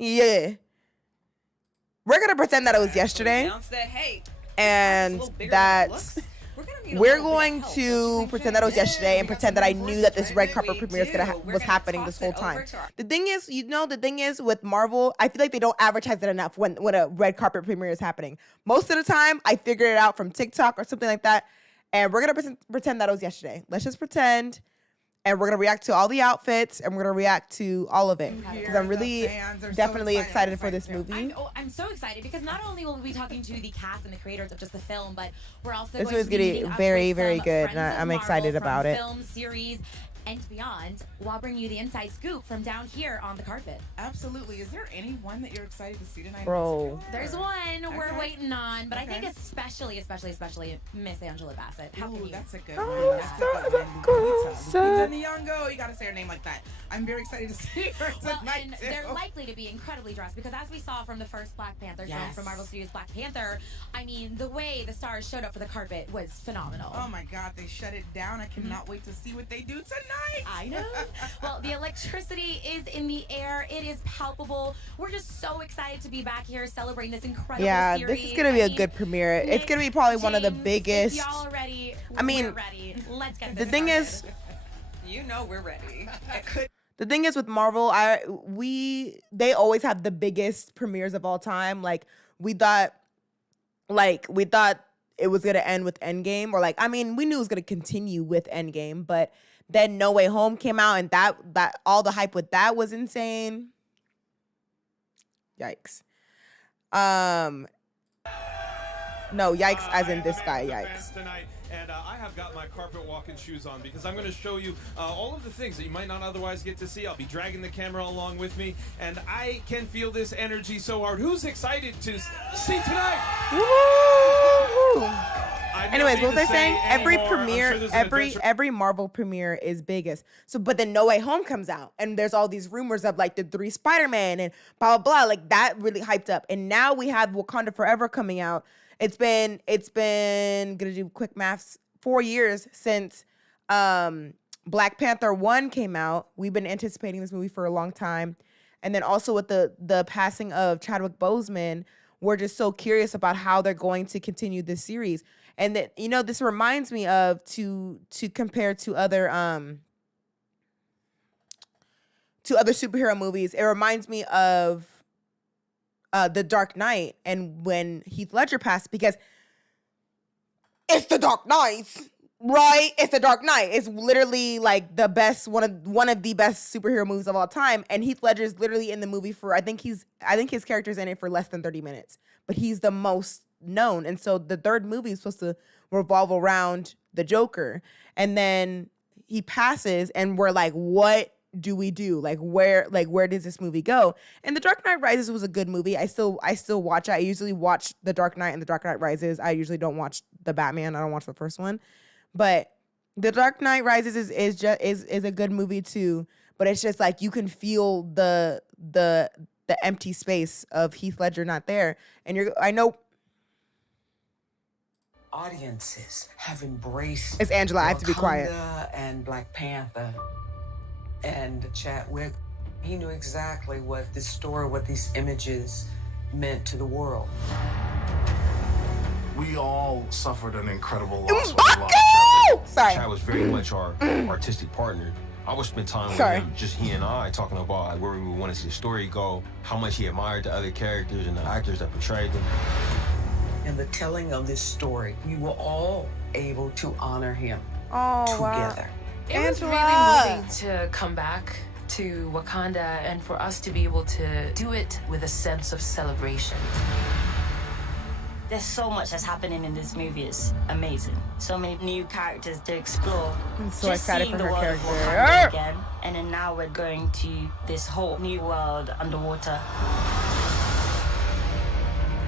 Yeah. We're gonna pretend that it was yesterday, and that we're going to pretend that it was yesterday and pretend that I knew that this red carpet premiere was happening this whole time. The thing is, the thing is with Marvel, I feel like they don't advertise it enough when a red carpet premiere is happening. Most of the time, I figured it out from TikTok or something like that, and we're gonna pretend that it was yesterday. Let's just pretend. And we're going to react to all the outfits, and we're going to react to all of it. Because I'm really definitely so excited for this movie. I'm so excited because not only will we be talking to the cast and the creators of just the film, but we're also this is going to be very, very good, and I'm excited about it. Film, series, and beyond, while bringing you the inside scoop from down here on the carpet. Absolutely. Is there anyone that you're excited to see tonight? Bro. There's one we're waiting on, but I think especially Miss Angela Bassett. How can you? That's a good one. You gotta say her name like that. I'm very excited to see her tonight. And they're likely to be incredibly dressed because as we saw from the first Black Panther film from Marvel Studios Black Panther, I mean, the way the stars showed up for the carpet was phenomenal. Oh my God, they shut it down. I cannot wait to see what they do tonight. I know. Well, the electricity is in the air. It is palpable. We're just so excited to be back here celebrating this incredible series. This is going to be a good premiere. It's going to be probably one of the biggest. Y'all are ready. We're ready. Let's get this started. Thing is, we're ready. The thing is with Marvel, they always have the biggest premieres of all time. We thought it was gonna end with Endgame, or we knew it was gonna continue with Endgame, but then No Way Home came out, and that all the hype with that was insane. Yikes. No, yikes as in this guy, yikes. And I have got my carpet walking shoes on because I'm going to show you all of the things that you might not otherwise get to see. I'll be dragging the camera along with me, and I can feel this energy so hard. Who's excited to see tonight? Woo! Anyways, what was I saying? Every premiere, every Marvel premiere is biggest. So, but then No Way Home comes out, and there's all these rumors of the 3 Spider-Man and blah blah blah. That really hyped up. And now we have Wakanda Forever coming out. It's been gonna do quick maths, 4 years since Black Panther 1 came out. We've been anticipating this movie for a long time. And then also with the passing of Chadwick Boseman, we're just so curious about how they're going to continue this series. And that, this reminds me of to compare to other superhero movies. It reminds me of The Dark Knight, and when Heath Ledger passed, because it's The Dark Knight, right? It's The Dark Knight. It's literally the best, one of the best superhero movies of all time. And Heath Ledger is literally in the movie for I think his character's in it for less than 30 minutes, but he's the most known. And so the third movie is supposed to revolve around the Joker, and then he passes, and we're like, what do we do? Where does this movie go? And The Dark Knight Rises was a good movie. I still watch it. I usually watch The Dark Knight and The Dark Knight Rises. I usually don't watch the Batman. I don't watch the first one. But The Dark Knight Rises is a good movie too. But it's just you can feel the empty space of Heath Ledger not there. And I know audiences have embraced it's Angela, I have to be quiet. And Black Panther. And Chadwick, he knew exactly what this story, what these images meant to the world. We all suffered an incredible loss when we lost Chad. Sorry. Chad was very much our artistic partner. I would spend time with him, just he and I, talking about where we want to see the story go, how much he admired the other characters and the actors that portrayed them. In the telling of this story, we were all able to honor him together. Wow. It was really moving to come back to Wakanda and for us to be able to do it with a sense of celebration. There's so much that's happening in this movie. It's amazing. So many new characters to explore. I'm so excited for her character again. And then now we're going to this whole new world underwater.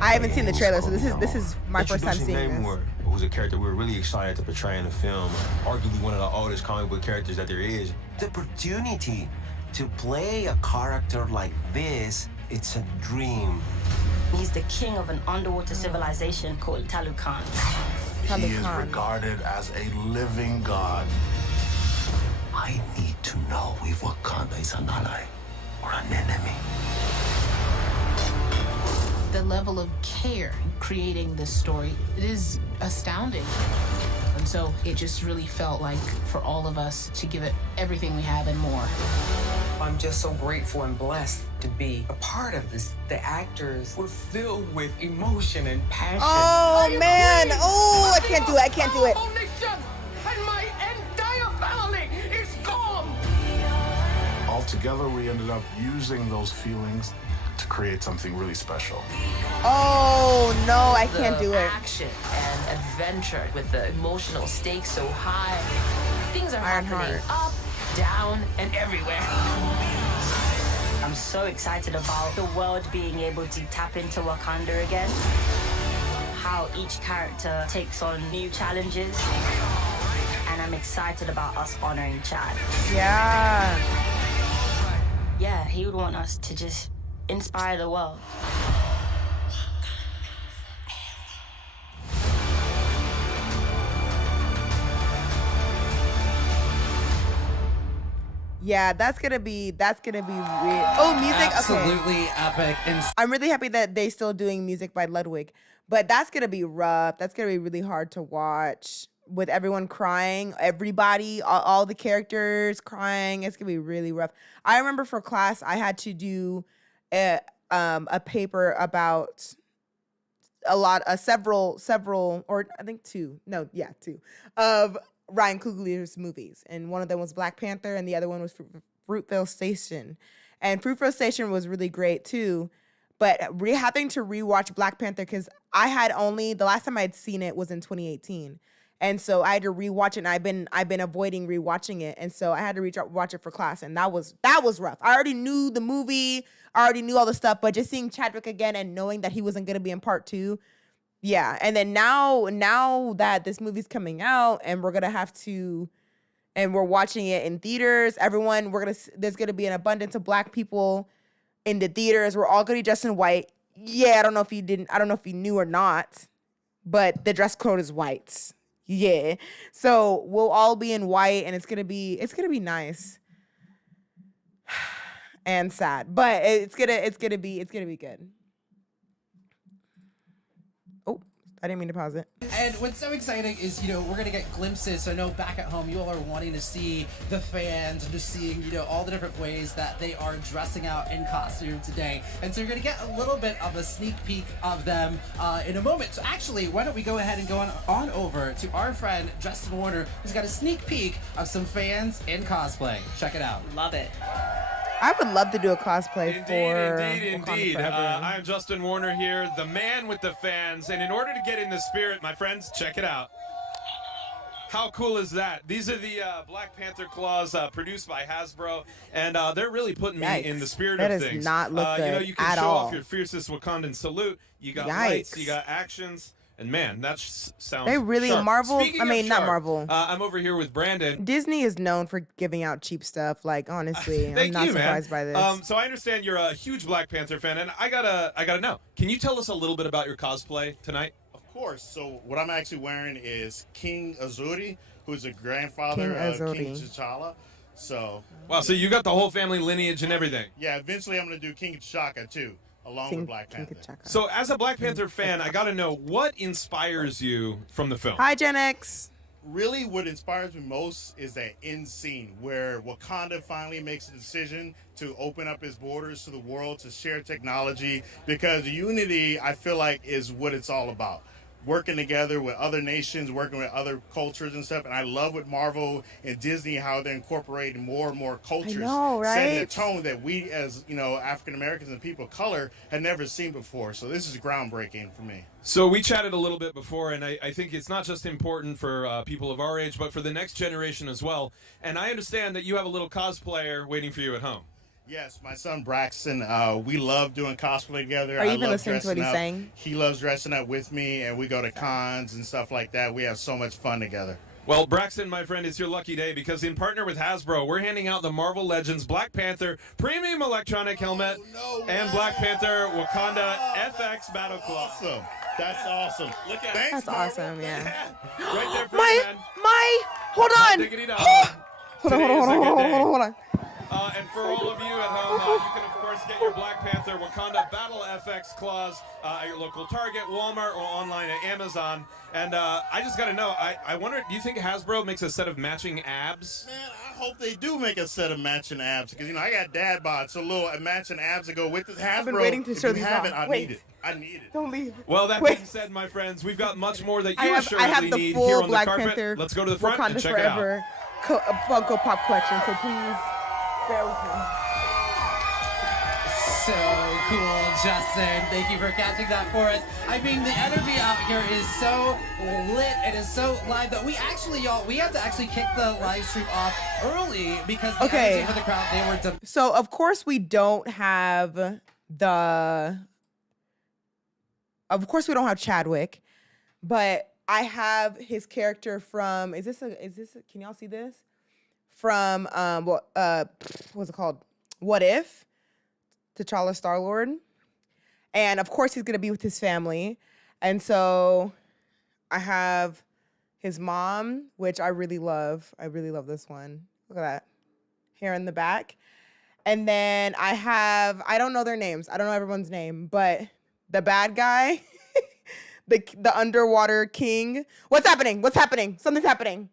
I haven't seen the trailer, so this is my first time seeing this. Who's a character we were really excited to portray in the film. Arguably one of the oldest comic book characters that there is. The opportunity to play a character like this It's a dream. He's the king of an underwater civilization called Talukan. He is regarded as a living god. I need to know if Wakanda is an ally or an enemy. The level of care in creating this story, it is astounding. And so it just really felt like for all of us to give it everything we have and more. I'm just so grateful and blessed to be a part of this. The actors were filled with emotion and passion. Oh man! Oh, I can't do it. I can't do it. And my entire family is gone. Altogether, we ended up using those feelings to create something really special. Oh no, I can't do it. Action and adventure with the emotional stakes so high. Things are happening up, down, and everywhere. I'm so excited about the world being able to tap into Wakanda again. How each character takes on new challenges. And I'm excited about us honoring Chad. Yeah. Yeah, he would want us to just inspire the world. Yeah, that's gonna be weird. Oh, music. Absolutely epic. And I'm really happy that they still doing music by Ludwig, but that's gonna be rough. That's gonna be really hard to watch with everyone crying, everybody, all the characters crying. It's gonna be really rough. I remember for class I had to do a paper about several, or I think two of Ryan Coogler's movies, and one of them was Black Panther, and the other one was Fruitvale Station. And Fruitvale Station was really great too, but having to rewatch Black Panther, because the last time I had seen it was in 2018, and so I had to rewatch it. And I've been avoiding rewatching it, and so I had to watch it for class, and that was rough. I already knew the movie, I already knew all the stuff, but just seeing Chadwick again and knowing that he wasn't gonna be in part 2. Yeah, and then now that this movie's coming out and we're watching it in theaters, there's gonna be an abundance of Black people in the theaters. We're all gonna be dressed in white. Yeah, I don't know if you knew or not, but the dress code is white. Yeah, so we'll all be in white, and it's gonna be nice and sad, but it's gonna be good. I didn't mean to pause it. And what's so exciting is, we're going to get glimpses. So I know back at home, you all are wanting to see the fans and just seeing, all the different ways that they are dressing out in costume today. And so you're going to get a little bit of a sneak peek of them in a moment. So actually, why don't we go ahead and go on over to our friend, Justin Warner, who's got a sneak peek of some fans in cosplay. Check it out. Love it. I would love to do a cosplay Indeed. I'm Justin Warner here, the man with the fans. And in order to get in the spirit, my friends, check it out. How cool is that? These are the Black Panther claws produced by Hasbro, and they're really putting me in the spirit of things. That does not look good you can at show all. off your fiercest Wakandan salute. You got lights, you got actions. And man, that sounds They really sharp. Marvel. Speaking I mean, of not sharp, Marvel. I'm over here with Brandon. Disney is known for giving out cheap stuff. Like honestly, I'm not surprised by this. So I understand you're a huge Black Panther fan, and I gotta know. Can you tell us a little bit about your cosplay tonight? Of course. So what I'm actually wearing is King Azuri, who's the grandfather of King T'Challa. So wow, so you got the whole family lineage and everything. Yeah, eventually I'm gonna do King T'Chaka too, along with Black Panther. So as a Black Panther fan, I gotta know what inspires you from the film. Hi, Gen X. Really, what inspires me most is that end scene where Wakanda finally makes a decision to open up its borders to the world, to share technology, because unity, I feel like, is what it's all about. Working together with other nations, working with other cultures and stuff. And I love with Marvel and Disney how they're incorporating more and more cultures, setting a tone that we as, African Americans and people of color had never seen before. So this is groundbreaking for me. So we chatted a little bit before, and I think it's not just important for people of our age, but for the next generation as well. And I understand that you have a little cosplayer waiting for you at home. Yes, my son Braxton, we love doing cosplay together. Are you even listening to what he's saying? He loves dressing up with me, and we go to cons and stuff like that. We have so much fun together. Well, Braxton, my friend, it's your lucky day because in partner with Hasbro, we're handing out the Marvel Legends Black Panther Premium Electronic Helmet and Black Panther Wakanda FX Battle Claw. Awesome. That's awesome. Look at That's awesome, yeah. Right there for you, man. Hold on. Diggity dog. Hold on. And for all of you at home, you can, of course, get your Black Panther Wakanda Battle FX claws at your local Target, Walmart, or online at Amazon. And I just got to know, I wonder, do you think Hasbro makes a set of matching abs? Man, I hope they do make a set of matching abs because, I got dad bods, so little matching abs that go with this Hasbro. I've been waiting to show these off. I need it. I need it. Don't leave. Well, that being said, my friends, we've got much more that you assuredly need full here on Black the carpet. Panther Let's go to the front Wakanda and check Forever it out. Funko Pop collection, so please bear with me. So cool, Justin. Thank you for catching that for us. I mean, the energy out here is so lit and is so live that we actually, y'all, we have to actually kick the live stream off early because the energy for the crowd, they were... So, of course, we don't have Chadwick, but I have his character from, can y'all see this? From, what's it called? What If? T'Challa Star-Lord. And of course he's gonna be with his family. And so I have his mom, which I really love. I really love this one. Look at that. Hair in the back. And then I don't know their names. I don't know everyone's name, but the bad guy, the underwater king. What's happening? Something's happening.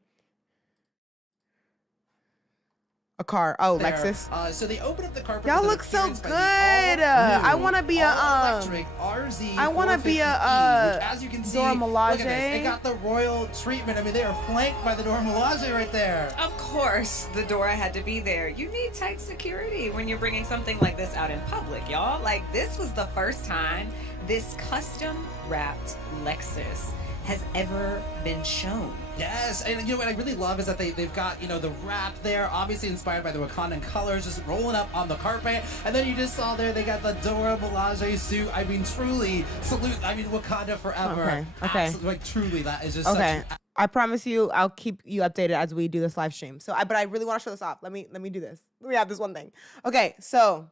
A car. Oh, there. Lexus. So they open up the carpet. Y'all look so good. I want to be electric RZ. I want to be as you can see, Dora Milaje. Look at this. They got the royal treatment. I mean, they are flanked by the Dora Milaje right there. Of course, the Dora had to be there. You need tight security when you're bringing something like this out in public, y'all. Like, this was the first time this custom wrapped Lexus has ever been shown. Yes, and what I really love is that they've got, the wrap there, obviously inspired by the Wakandan colors, just rolling up on the carpet. And then you just saw there, they got the Dora Milaje suit. I mean, truly, salute, Wakanda forever. Okay. Absolutely, truly, that is just okay. such... I promise you, I'll keep you updated as we do this live stream. So, but I really want to show this off. Let me do this. Let me have this one thing. Okay, so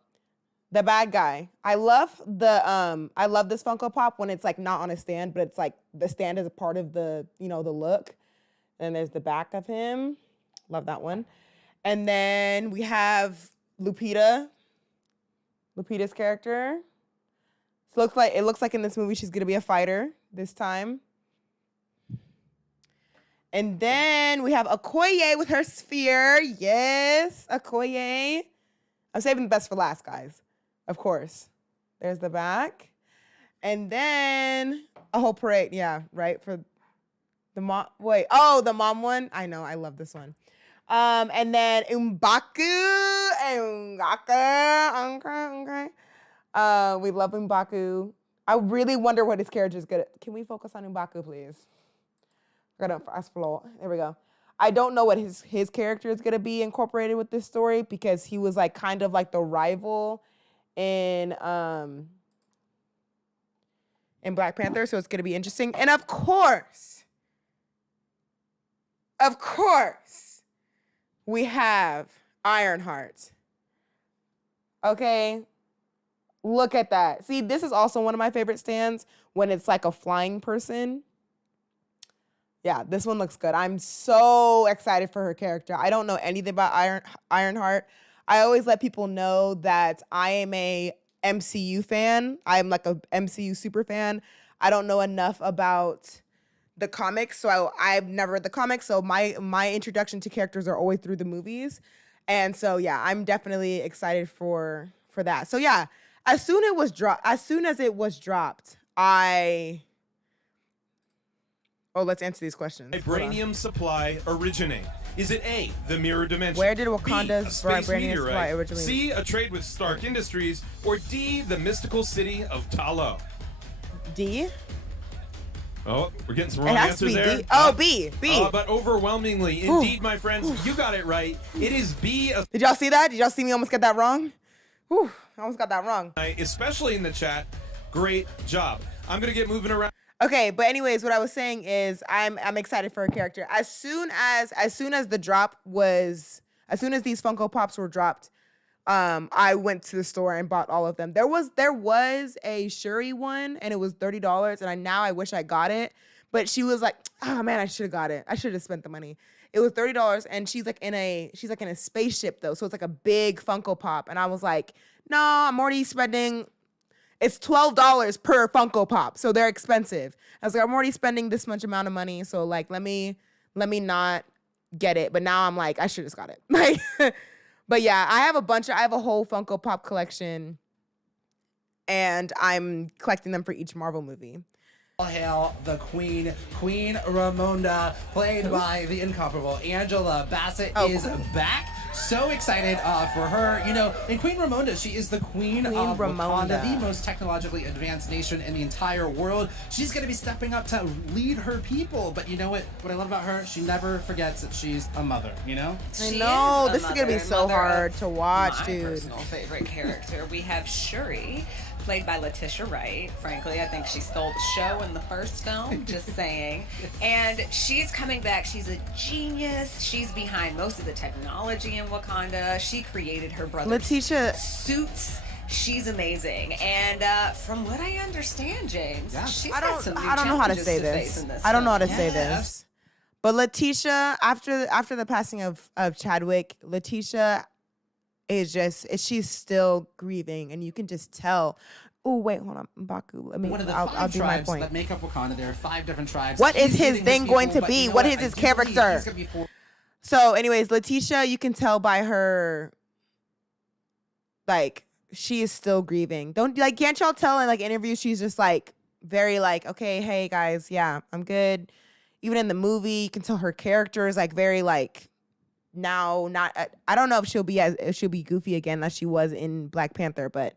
the bad guy. I love this Funko Pop when it's like not on a stand, but it's like the stand is a part of the, the look. And there's the back of him. Love that one. And then we have Lupita's character. So it looks like in this movie she's gonna be a fighter this time. And then we have Okoye with her sphere. Yes, Okoye. I'm saving the best for last, guys. Of course. There's the back. And then a whole parade. Yeah, right? For the mom. Wait. Oh, the mom one. I know. I love this one. And then M'Baku. Okay. We love M'Baku. I really wonder what his character is good at. Can we focus on M'Baku, please? I gotta fast forward. There we go. I don't know what his character is gonna be incorporated with this story because he was like kind of like the rival in Black Panther, so it's gonna be interesting. And of course, we have Ironheart. Okay, look at that. See, this is also one of my favorite stands when it's like a flying person. Yeah, this one looks good. I'm so excited for her character. I don't know anything about Ironheart. I always let people know that I am a MCU fan. I'm like a MCU super fan. I don't know enough about the comics, so I've never read the comics. So my introduction to characters are always through the movies, and so yeah, I'm definitely excited for that. So yeah, as soon as it was dropped, let's answer these questions. Vibranium supply originate? Is it A, the mirror dimension? Where did B, Wakanda's a space vibranium meteorite, supply originate? C, a trade with Stark Industries, or D, the mystical city of Talo? D? Oh, we're getting some wrong answers there. D. Oh, B. But overwhelmingly, indeed, my friends, you got it right. It is B. Did y'all see that? Did y'all see me almost get that wrong? Whew, I almost got that wrong. Especially in the chat. Great job. I'm going to get moving around. Okay, but anyways, what I was saying is I'm excited for her character. As soon as these Funko Pops were dropped, I went to the store and bought all of them. There was a Shuri one and it was $30, and now I wish I got it. But she was like, oh man, I should have got it. I should have spent the money. It was $30, and she's like in a spaceship though, so it's like a big Funko Pop. And I was like, no, I'm already spending. It's $12 per Funko Pop, so they're expensive. I was like, I'm already spending this much amount of money, so like let me not get it. But now I'm like, I should have just got it. Like, but yeah, I have a whole Funko Pop collection, and I'm collecting them for each Marvel movie. All hail the Queen Ramonda, played by the incomparable Angela Bassett, is back. So excited for her. You know, in Queen Ramonda, she is the queen of Wakanda, the most technologically advanced nation in the entire world. She's going to be stepping up to lead her people. But you know what? What I love about her, she never forgets that she's a mother, you know? I know. This is going to be so hard to watch, dude. My personal favorite character. We have Shuri, played by Letitia Wright. Frankly, I think she stole the show in the first film, just saying. And she's coming back. She's a genius. She's behind most of the technology in Wakanda. She created her brother's suits. She's amazing. And from what I understand, James, she's got some new I don't know how to challenges say face this. in I don't know how to film. say this. But Letitia, after the passing of Chadwick, Letitia she's still grieving, and you can just tell. Oh wait, hold on, Mbaku. One of the I'll five do my tribes point. that make up Wakanda. There are 5 different tribes. What is He's his leading thing going to but be? you know What what? is his I do believe character? he's gonna be So, anyways, Letitia, you can tell by her, like, she is still grieving. Can't y'all tell in like interviews she's just like very like, okay, hey guys, yeah, I'm good. Even in the movie, you can tell her character is like very like now not. I don't know if she'll be goofy again as she was in Black Panther, but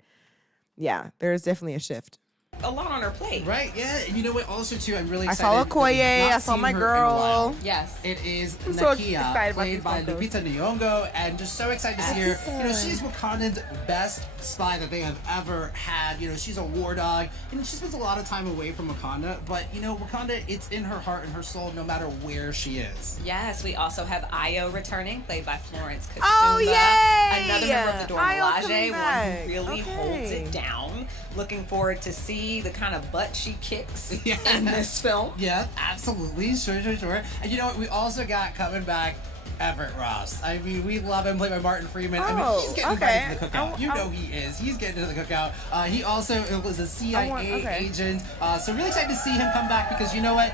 yeah, there's definitely a shift. A lot on her plate. Right, yeah. And you know what? Also, too, I'm really I excited. saw Okoye. I saw my girl. Yes. It is I'm so Nakia, excited about played these by Funkos. Lupita Nyong'o, and just so excited to see her. You know, she's Wakanda's best spy that they have ever had. You know, she's a war dog, and she spends a lot of time away from Wakanda. But, you know, Wakanda, it's in her heart and her soul no matter where she is. Yes, we also have Io returning, played by Florence Kasumba. Oh, yay! Another member of the Dora Io's coming Milaje, one back. who really holds it down. Looking forward to see the kind of butt she kicks in this film. Yeah, absolutely. Sure. And you know what? We also got coming back Everett Ross. I mean, we love him, played by Martin Freeman. I mean, he's getting invited to the cookout. You know he is. He's getting to the cookout. He also was a CIA agent. So really excited to see him come back because you know what?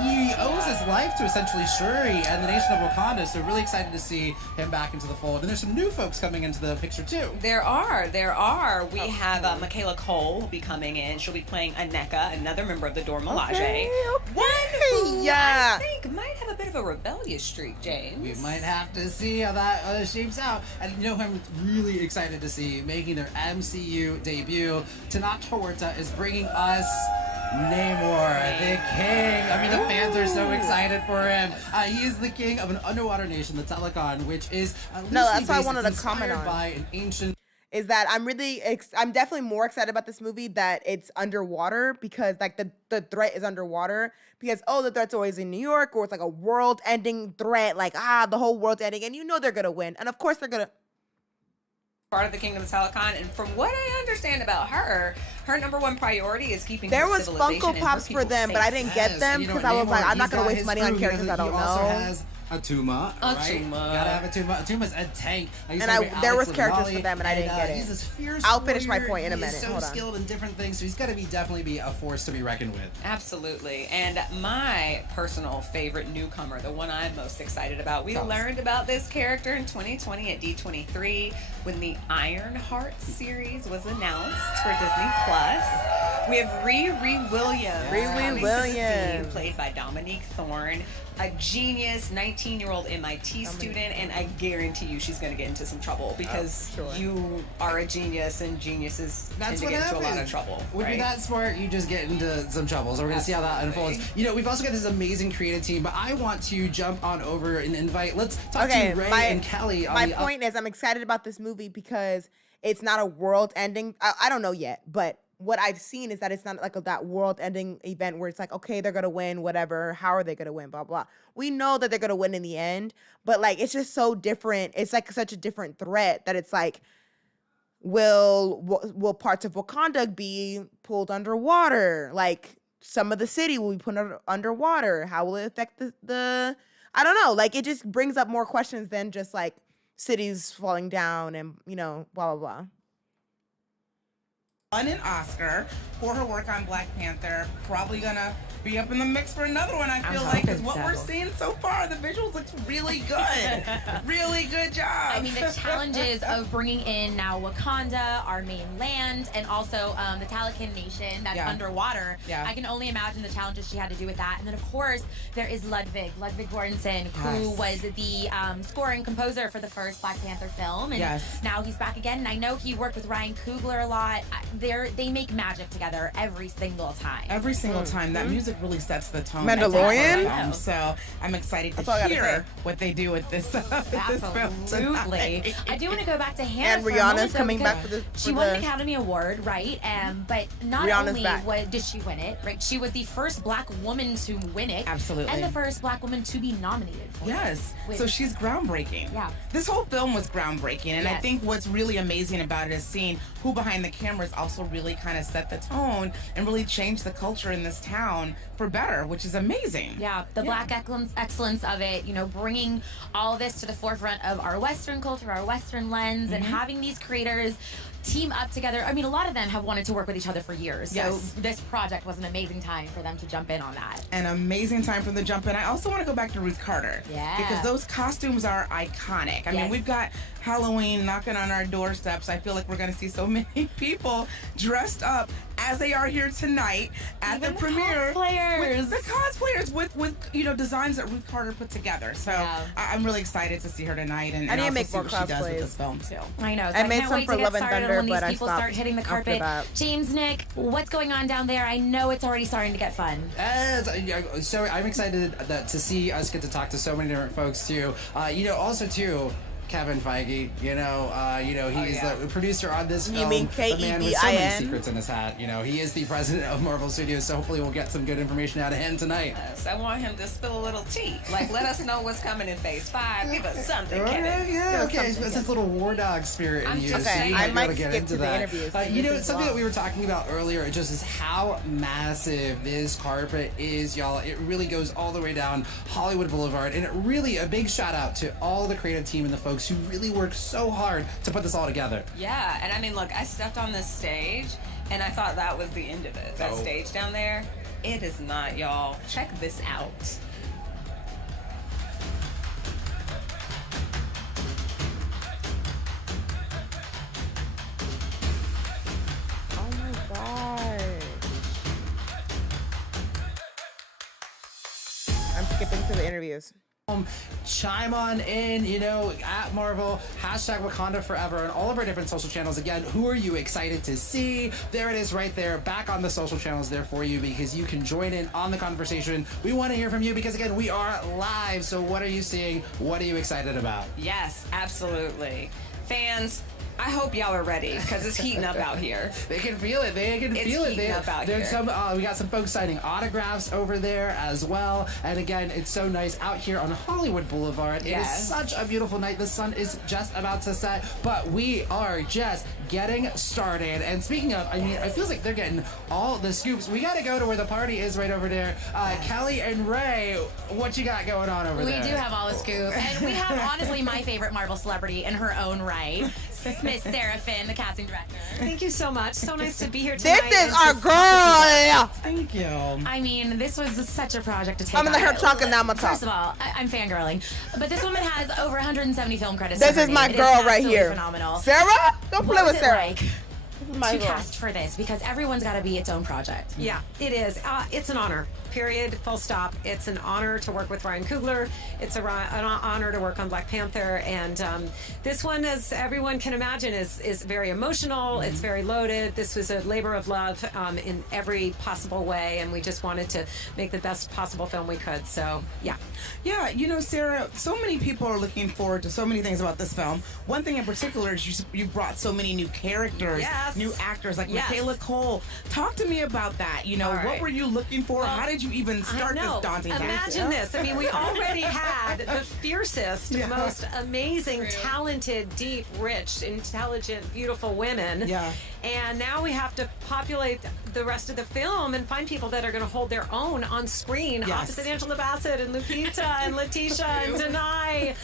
He owes his life to essentially Shuri and the nation of Wakanda. So really excited to see him back into the fold. And there's some new folks coming into the picture too. There are. We have Michaela Cole will be coming in. She'll be playing Aneka, another member of the Dora Milaje. One who I think might have a bit of a rebellious streak, James. We might have to see how that shapes out. And you know who I'm really excited to see making their MCU debut? Tanat Horta is bringing us Namor, the king. I mean, the fans are so excited for him. He is the king of an underwater nation, the Telecon, which is that's what I wanted to comment on. By an ancient. Is that I'm definitely more excited about this movie that it's underwater because like the threat is underwater because the threat's always in New York or it's like a world-ending threat like the whole world's ending and you know they're gonna win and of course they're gonna part of the Kingdom of Telecon, and from what I understand about her number one priority is keeping there her was civilization Funko Pops for them, but I didn't get them because I was like, I'm not gonna waste money on characters I don't know. Atuma, right? Atuma. Gotta have Atuma. Atuma's a tank. And there was characters for them, and I didn't get it. He's this fierce I'll finish my warrior. point in a He is minute. so Hold on. skilled in different things, so he's got to definitely be a force to be reckoned with. Absolutely. And my personal favorite newcomer, the one I'm most excited about, we learned about this character in 2020 at D23 when the Ironheart series was announced for Disney Plus. We have Riri Williams. Riri Williams. Played by Dominique Thorne. A genius 19-year-old MIT student, and I guarantee you she's going to get into some trouble because you are a genius and geniuses tend to get into a lot of trouble. When you're that smart, you just get into some trouble. So we're going to see how that unfolds. You know, we've also got this amazing creative team, but I want to jump on over and invite, let's talk to Ray and Kelly. My point is I'm excited about this movie because it's not a world ending. I don't know yet, but what I've seen is that it's not like that world-ending event where it's like, okay, they're gonna win, whatever. How are they gonna win? Blah blah. We know that they're gonna win in the end, but like it's just so different. It's like such a different threat that it's like, will parts of Wakanda be pulled underwater? Like some of the city will be put underwater. How will it affect the I don't know. Like it just brings up more questions than just like cities falling down and blah blah blah. Won an Oscar for her work on Black Panther. Probably gonna be up in the mix for another one. I feel like because what we're seeing so far, the visuals looks really good. Really good job. I mean, the challenges of bringing in now Wakanda, our main land, and also the Talakan Nation that's underwater. Yeah. I can only imagine the challenges she had to do with that. And then, of course, there is Ludwig Göransson, who was the score and composer for the first Black Panther film. And now he's back again. And I know he worked with Ryan Coogler a lot. They make magic together every single time. Every single time. That music really sets the tone. Mandalorian. So I'm excited to hear what they do with this, film. Absolutely. I do want to go back to Hannah. And Rihanna's coming back for the. She won an Academy Award, right? But not Rihanna's only did she win it, right? She was the first Black woman to win it. Absolutely. And the first Black woman to be nominated for it. So she's groundbreaking. Yeah. This whole film was groundbreaking. And I think what's really amazing about it is seeing who behind the cameras also really kind of set the tone and really changed the culture in this town for better, which is amazing. Yeah, the Black excellence of it, bringing all this to the forefront of our Western culture, our Western lens, and having these creators team up together. I mean, a lot of them have wanted to work with each other for years. So this project was an amazing time for them to jump in on that. An amazing time for them to jump in. I also want to go back to Ruth Carter. Yeah. Because those costumes are iconic. I mean, we've got Halloween knocking on our doorsteps. I feel like we're going to see so many people dressed up as they are here tonight at the premiere. The cosplayers with designs that Ruth Carter put together. So I'm really excited to see her tonight and I need to also make see more what she does with cosplays. this film too. I know. So I made can't some wait for to get Love and started Thunder, when these but I people stopped start hitting the after carpet. that. James, Nick, what's going on down there? I know it's already starting to get fun. So I'm excited to see us get to talk to so many different folks too. Also too, Kevin Feige, he's the producer on this film. You mean The man with so many K-E-V-I-N? secrets in his hat. He is the president of Marvel Studios, so hopefully we'll get some good information out of him tonight. Yes, I want him to spill a little tea. Like, let us know what's coming in Phase 5. Give us something, Kevin. Okay. It's this little war dog spirit in you. Okay, I might skip to the interviews. Something that we were talking about earlier, just is how massive this carpet is, y'all. It really goes all the way down Hollywood Boulevard, and really a big shout out to all the creative team and the folks who really worked so hard to put this all together. Yeah, and I mean, look, I stepped on this stage, and I thought that was the end of it. That stage down there, it is not, y'all. Check this out. Oh my gosh. I'm skipping to the interviews. Chime on in, at Marvel, hashtag Wakanda Forever, and all of our different social channels. Again, who are you excited to see? There it is right there, back on the social channels there for you, because you can join in on the conversation. We want to hear from you because, again, we are live. So what are you seeing? What are you excited about? Yes, absolutely. Fans, I hope y'all are ready, because it's heating up out here. They can feel it. It's heating up out here. We got some folks signing autographs over there as well. And again, it's so nice out here on Hollywood Boulevard. It is such a beautiful night. The sun is just about to set, but we are just getting started. And speaking of, it feels like they're getting all the scoops. We got to go to where the party is right over there. Kelly and Ray, what you got going on over there? We do have all the scoop. And we have, honestly, my favorite Marvel celebrity in her own right, Miss Sarah Finn, the casting director. Thank you so much. So nice to be here tonight. This is our girl. Thank you. I mean, this was such a project to take I'm gonna on. let her talk and now I'm gonna talk. First of all, I'm fangirling. But this woman has over 170 film credits. This to her is my name. girl It is right absolutely here. Phenomenal. Sarah? Don't play What with was it Sarah. like My to girl. cast for this? Because everyone's got to be its own project. Yeah, it is. It's an honor. period, full stop. It's an honor to work with Ryan Coogler. It's an honor to work on Black Panther. And this one, as everyone can imagine, is very emotional. It's very loaded. This was a labor of love in every possible way, and we just wanted to make the best possible film we could. So, yeah. Yeah, you know, Sarah, so many people are looking forward to so many things about this film. One thing in particular is you brought so many new characters, new actors like Michaela Cole. Talk to me about that. You know, what were you looking for? Well, how did you even start this daunting task? Imagine this. I mean, we already had the fiercest, most amazing, talented, deep, rich, intelligent, beautiful women. Yeah. And now we have to populate the rest of the film and find people that are going to hold their own on screen opposite Angela Bassett and Lupita and Letitia and Denai.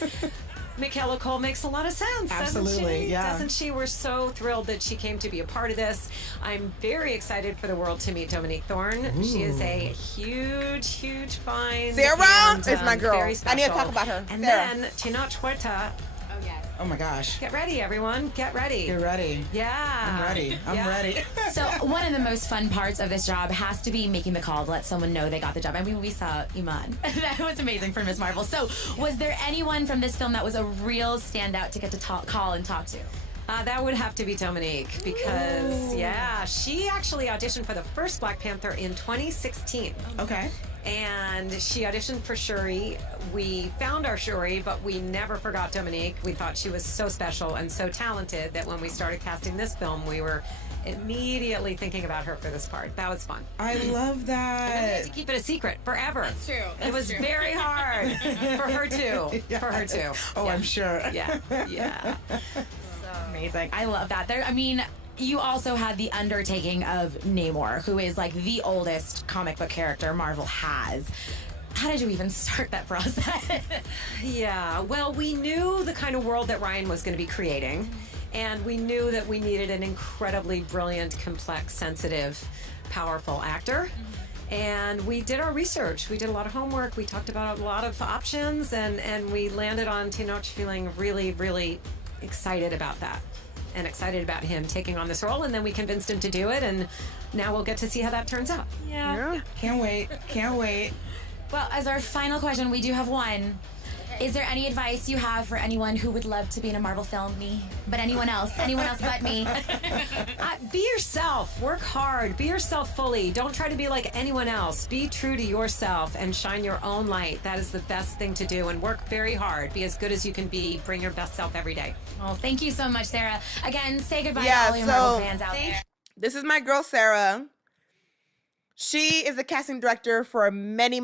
Michaela Cole makes a lot of sense, absolutely, doesn't she? We're so thrilled that she came to be a part of this. I'm very excited for the world to meet Dominique Thorne. Ooh. She is a huge find. Sarah is my girl. I need to talk about her. And then Tenoch Huerta. Oh, yes. Oh my gosh. Get ready, everyone. Get ready. Get ready. Yeah. I'm ready. I'm ready. So one of the most fun parts of this job has to be making the call to let someone know they got the job. I mean, we saw Iman. That was amazing for Miss Marvel. So was there anyone from this film that was a real standout to get to call and talk to? That would have to be Dominique because, she actually auditioned for the first Black Panther in 2016. Okay. And she auditioned for Shuri. We found our Shuri, but we never forgot Dominique. We thought she was so special and so talented that when we started casting this film, we were immediately thinking about her for this part. That was fun. I love that. And then we had to keep it a secret forever. That's true. It was very hard for her too. Yes. For her too. Oh, I'm sure. Yeah. Amazing. I love that. You also had the undertaking of Namor, who is like the oldest comic book character Marvel has. How did you even start that process? Yeah, well, we knew the kind of world that Ryan was going to be creating, and we knew that we needed an incredibly brilliant, complex, sensitive, powerful actor. And we did our research. We did a lot of homework. We talked about a lot of options, and we landed on Tenoch feeling really, really excited about that. And excited about him taking on this role, and then we convinced him to do it, and now we'll get to see how that turns out. Yeah. Can't wait. Well, as our final question, we do have one. Is there any advice you have for anyone who would love to be in a Marvel film? Me, but anyone else but me. Be yourself. Work hard. Be yourself fully. Don't try to be like anyone else. Be true to yourself and shine your own light. That is the best thing to do. And work very hard. Be as good as you can be. Bring your best self every day. Well, thank you so much, Sarah. Again, say goodbye to all your Marvel fans out there. This is my girl, Sarah. She is the casting director for many,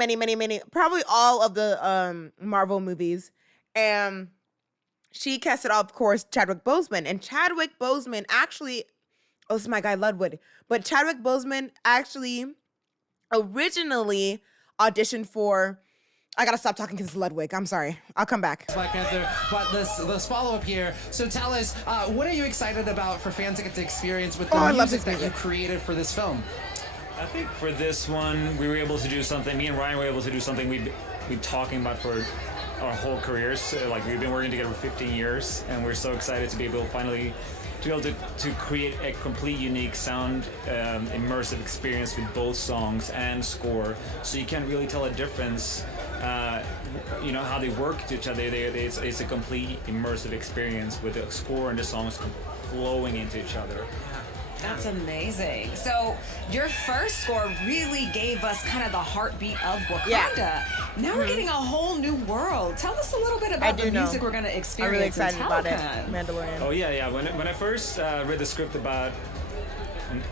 probably all of the Marvel movies. And she casted, of course, Chadwick Boseman. And Chadwick Boseman actually, this is my guy, Ludwig. But Chadwick Boseman actually originally auditioned for, I gotta stop talking because it's Ludwig. I'm sorry. I'll come back. Black Panther, but this follow-up here. So tell us, what are you excited about for fans to get to experience with the music that you created for this film? I think for this one, we were able to do something. Me and Ryan were able to do something we've been talking about for our whole careers. Like we've been working together for 15 years, and we're so excited to be able to create a complete unique sound, immersive experience with both songs and score. So you can't really tell a difference. How they work to each other. It's a complete immersive experience with the score and the songs flowing into each other. That's amazing. So your first score really gave us kind of the heartbeat of Wakanda. Yeah. Now we're getting a whole new world. Tell us a little bit about the music we're going to experience. I'm really excited about it. Mandalorian. Oh yeah. When I first read the script about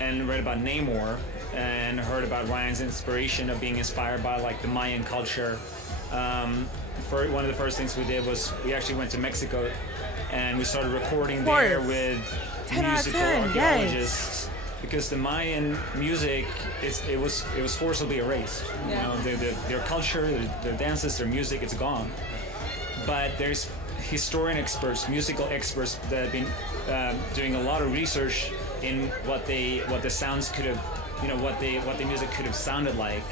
Namor and heard about Ryan's inspiration of being inspired by like the Mayan culture, one of the first things we did was we actually went to Mexico and we started recording there with musical archaeologists because the Mayan music it was forcibly erased. Yeah. Their culture, their dances, their music, it's gone. But there's historian experts, musical experts that have been doing a lot of research in what the sounds could have, what the music could have sounded like.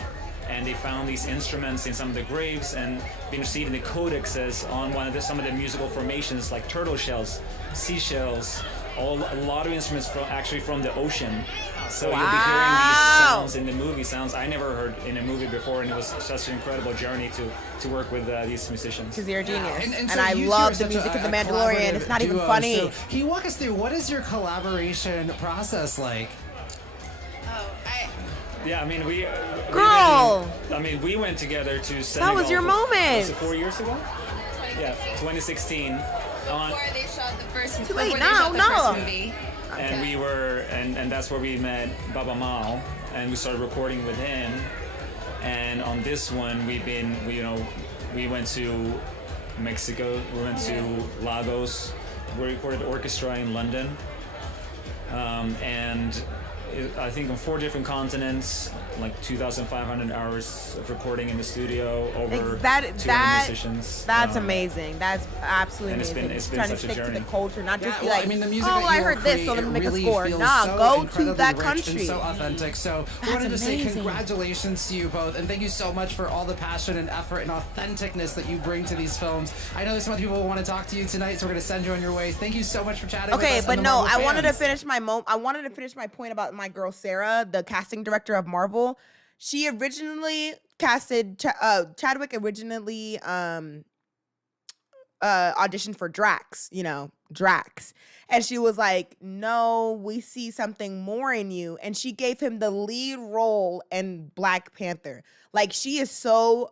And they found these instruments in some of the graves and been received in the codexes on some of the musical formations like turtle shells, seashells, a lot of instruments from the ocean. So Wow. you'll be hearing these sounds in the movie, sounds I never heard in a movie before, and it was such an incredible journey to work with these musicians. Because you're a genius. And And so I you two love are the such music a of The Mandalorian. It's not even duo. funny. So can you walk us through what is your collaboration process like? Yeah, I mean, we we went together to Senegal. was your moment. Was it 4 years ago? Yeah, 2016. Before they shot the first, Too late before now, they shot the no. first movie. And we were, and that's where we met Baba Mal, and we started recording with him. And on this one, we went to Mexico, we went to Lagos, we recorded orchestra in London, and I think on 4 different continents, like 2,500 hours of recording in the studio, over 200 musicians. That's amazing. That's absolutely And amazing. it's been Trying to such a stick to journey. the culture, not just be well, like, I mean, the music oh, that I you heard this, so create, let me make really a score. feels Nah, so go to incredibly that rich country. and so authentic. So we wanted to say congratulations to you both, and thank you so much for all the passion and effort and authenticness that you bring to these films. I know some other people want to talk to you tonight, so we're going to send you on your way. Thank you so much for chatting with us. Okay, and but the no, Marvel I wanted to fans. finish my point about my girl Sarah, the casting director of Marvel. She originally casted Chadwick originally auditioned for Drax, Drax. And she was like, "No, we see something more in you." And she gave him the lead role in Black Panther. Like, she is so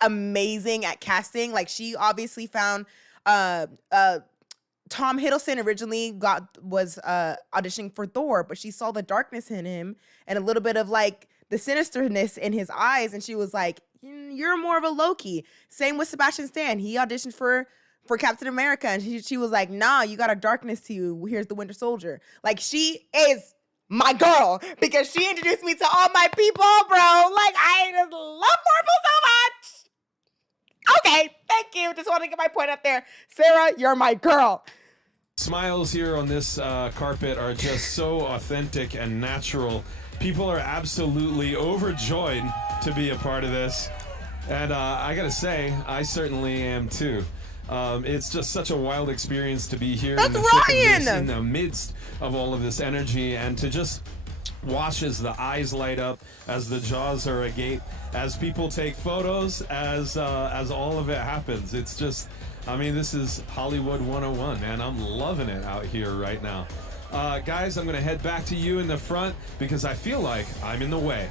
amazing at casting. Like, she obviously found Tom Hiddleston originally was auditioning for Thor, but she saw the darkness in him and a little bit of like the sinisterness in his eyes, and she was like, "You're more of a Loki." Same with Sebastian Stan. He auditioned for Captain America, and she was like, "Nah, you got a darkness to you. Here's the Winter Soldier." Like, she is my girl because she introduced me to all my people, bro. Like, I just love Marvel so much. Okay, thank you. Just want to get my point up there. Sarah, you're my girl. Smiles here on this carpet are just so authentic and natural. People are absolutely overjoyed to be a part of this. And I gotta say, I certainly am too. It's just such a wild experience to be here in the thick of this, in the midst of all of this energy, and to just watch as the eyes light up, as the jaws are agape, as people take photos, as all of it happens. It's just, I mean, this is Hollywood 101, man. I'm loving it out here right now. Guys, I'm going to head back to you in the front because I feel like I'm in the way.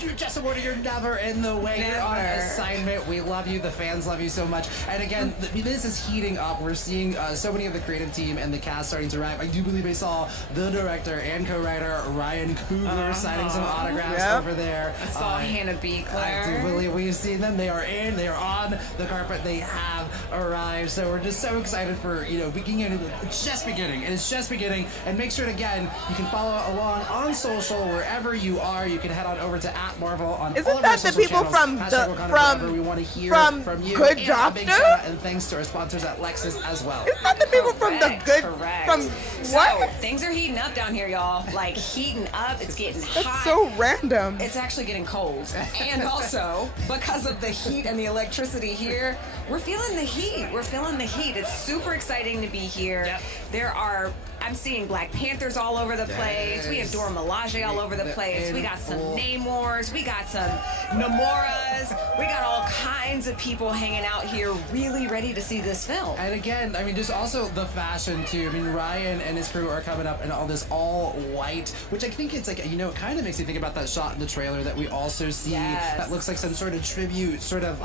You're just a warning, you're never in the way. You're on assignment. We love you. The fans love you so much. And again, this is heating up. We're seeing so many of the creative team and the cast starting to arrive. I do believe I saw the director and co-writer Ryan Coogler signing some autographs over there. I saw Hannah Beekler. I do believe we've seen them. They are in. They are on the carpet. They have arrived. So we're just so excited for, beginning. It's just beginning. And it's just beginning. And make sure, again, you can follow along on social wherever you are. You can head on over to @Marvel on all of our social channels. We want to hear from you. Good And Job a big shout out and thanks to our sponsors at Lexus as well. It's not the people from the good from what? So, things are heating up down here, y'all. Like, heating up. It's getting hot. That's so random. It's actually getting cold. And also, because of the heat and the electricity here, we're feeling the heat. We're feeling the heat. It's super exciting to be here. Yep. I'm seeing Black Panthers all over the place. We have Dora Milaje all over the place. We got some Namors. We got some Namoras. We got all kinds of people hanging out here really ready to see this film. And again, I mean, just also the fashion too. I mean, Ryan and his crew are coming up in all this all white, which I think it's like, it kind of makes me think about that shot in the trailer that we also see that looks like some sort of tribute, sort of,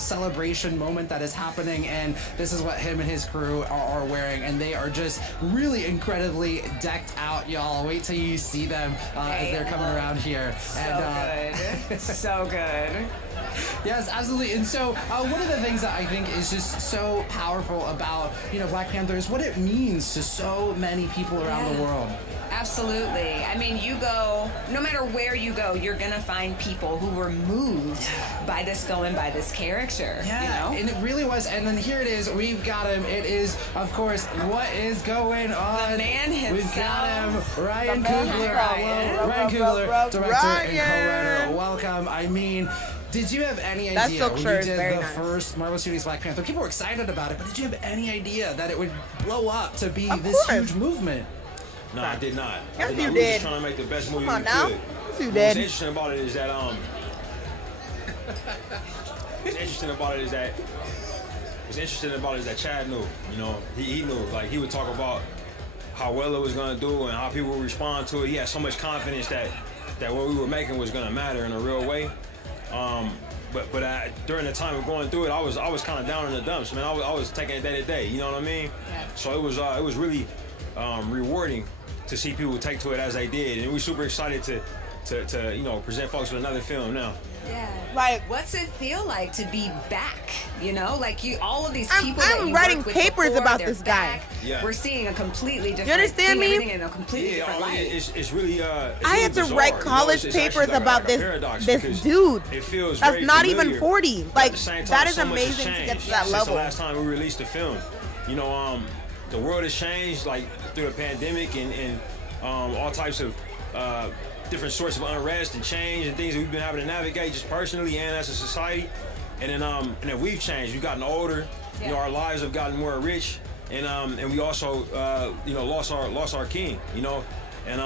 celebration moment that is happening. And this is what him and his crew are wearing. And they are just really incredibly decked out, y'all. Wait till you see them as they're coming around here. Good. So good. Yes, absolutely. And so one of the things that I think is just so powerful about, Black Panther is what it means to so many people around the world. Absolutely. I mean, no matter where you go, you're going to find people who were moved by this film and by this character. Yeah, and it really was. And then here it is. We've got him. It is, of course, what is going on? The man himself. We've got him, Ryan Coogler. Ryan Coogler, director and co-writer. Welcome. I mean, Did you have any That idea silk when shirt you is did very the nice. first Marvel Studios Black Panther? People were excited about it, but did you have any idea that it would blow up to be Of this course. huge movement? No, I did not. Yes, I did you not. We were did. just trying to make the best movie Come on we now. could. Yes, you What's did. interesting about it is that Chad knew. You know, he knew. Like, he would talk about how well it was gonna do and how people would respond to it. He had so much confidence that what we were making was gonna matter in a real way. But during the time of going through it, I was kind of down in the dumps, man. I was taking it day to day. You know what I mean? Yeah. So it was really rewarding to see people take to it as they did, and we're super excited to present folks with another film now. Yeah. Like, what's it feel like to be back? You know, like all of these people. I'm writing papers about this guy. Yeah. We're seeing a completely different. You understand me? Everything in a completely different light. It's really. I had to write college papers about this dude. It feels that's very not familiar, even 40. but Like, at the same time, that is so much has amazing to get changed to that since level. the last time we released the film, you know, the world has changed like through the pandemic and all types of different sorts of unrest and change and things that we've been having to navigate just personally and as a society. And then we've changed. We've gotten older. Yeah. You know, our lives have gotten more rich, and we also lost our king. You know, and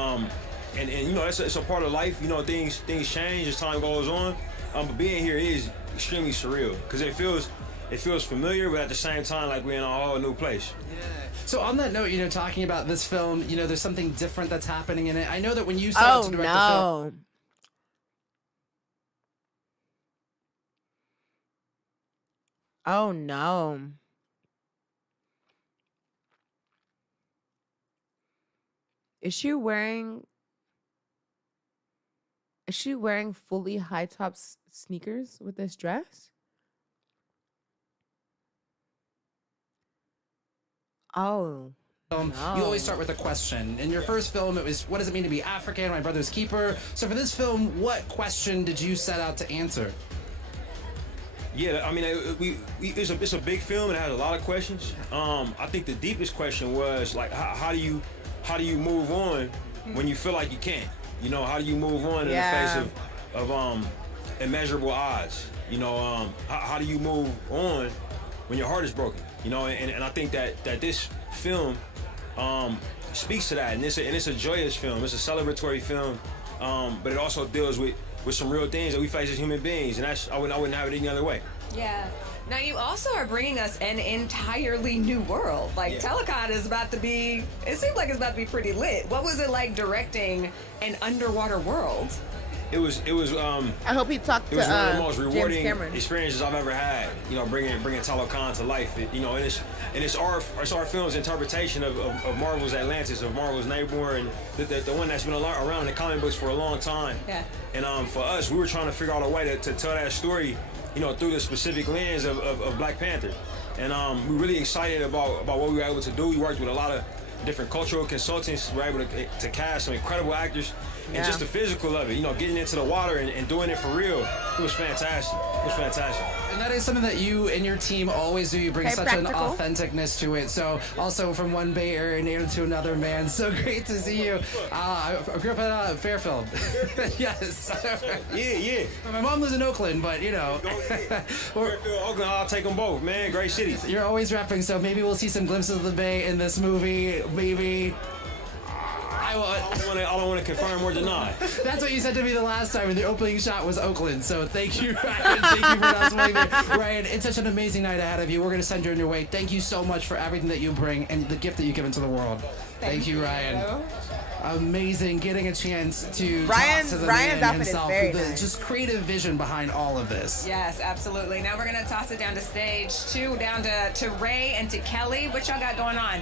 you know it's a part of life. You know, things change as time goes on. But being here is extremely surreal because it feels familiar, but at the same time like we're in a whole new place. Yeah. So on that note, you know, talking about this film, you know, there's something different that's happening in it. I know that when you set out to direct the film. Oh no. Is she wearing fully high top sneakers with this dress? Oh. You always start with a question. In your first film, it was, what does it mean to be African, my brother's keeper? So for this film, what question did you set out to answer? Yeah, I mean, it's a big film and it has a lot of questions. I think the deepest question was like, how do you move on when you feel like you can't? You know, how do you move on in the face of immeasurable odds? You know, how do you move on when your heart is broken? You know, and I think that this film speaks to that, and it's a joyous film. It's a celebratory film, but it also deals with some real things that we face as human beings, and I wouldn't have it any other way. Yeah. Now you also are bringing us an entirely new world. Like Telecon is about to be. It seems like it's about to be pretty lit. What was it like directing an underwater world? It was. I hope he talked to It was one of the most James rewarding Cameron. experiences I've ever had. You know, bringing Telecon to life. You know, and it's our film's interpretation of Marvel's Atlantis, of Marvel's Neighbor, and the one that's been around in the comic books for a long time. Yeah. And for us, we were trying to figure out a way to tell that story, you know, through the specific lens of Black Panther. And we're really excited about what we were able to do. We worked with a lot of different cultural consultants. We were able to cast some incredible actors. And just the physical of it, you know, getting into the water and doing it for real, it was fantastic. It was fantastic. And that is something that you and your team always do. You bring such an authenticness to it. So also from one Bay Area native to another, man. So great to see you. I grew up in Fairfield. Yes. Yeah. My mom lives in Oakland, but you know. Fairfield, Oakland, I'll take them both, man. Great cities. You're always rapping, so maybe we'll see some glimpses of the Bay in this movie. Maybe. I don't want to confirm or deny. That's what you said to me the last time, and the opening shot was Oakland. So thank you, Ryan. Thank you for not spoiling me. Ryan, it's such an amazing night ahead of you. We're going to send you on your way. Thank you so much for everything that you bring and the gift that you give into the world. Thank you, Ryan. Amazing getting a chance to Ryan's talk to the man outfit himself. is very The nice. just creative vision behind all of this. Yes, absolutely. Now we're gonna toss it down to stage 2, down to Ray and to Kelly. What y'all got going on?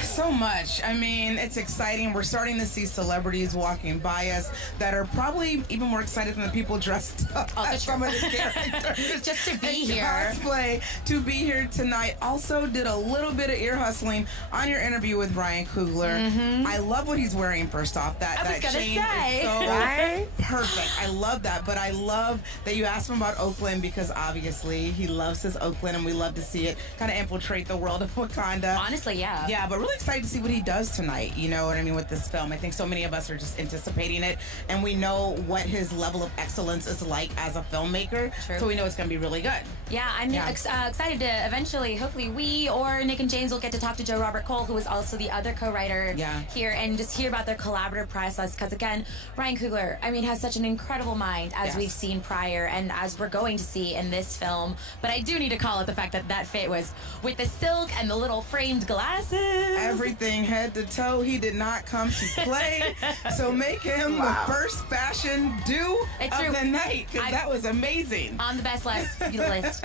So much. I mean, it's exciting. We're starting to see celebrities walking by us that are probably even more excited than the people dressed up as some of the characters. Just to be here. Cosplay to be here tonight. Also did a little bit of ear hustling on your interview with Ryan Coogler. I love what he's wearing, first off. That chain is so perfect. I love that. But I love that you asked him about Oakland because obviously he loves his Oakland and we love to see it kind of infiltrate the world of Wakanda. Honestly, yeah. Yeah, but really excited to see what he does tonight. You know what I mean, with this film. I think so many of us are just anticipating it, and we know what his level of excellence is like as a filmmaker. True. So we know it's going to be really good. Yeah, I'm excited to eventually, hopefully, we or Nick and James will get to talk to Joe Robert Cole, who is also the other co-writer here, and just hear about their collaborative process. Because again, Ryan Coogler, I mean, has such an incredible mind, as we've seen prior, and as we're going to see in this film. But I do need to call it the fact that that fit was with the silk and the little framed glasses. Everything head to toe. He did not come to play. So make him the first fashion do of the night, because that was amazing. On the best list.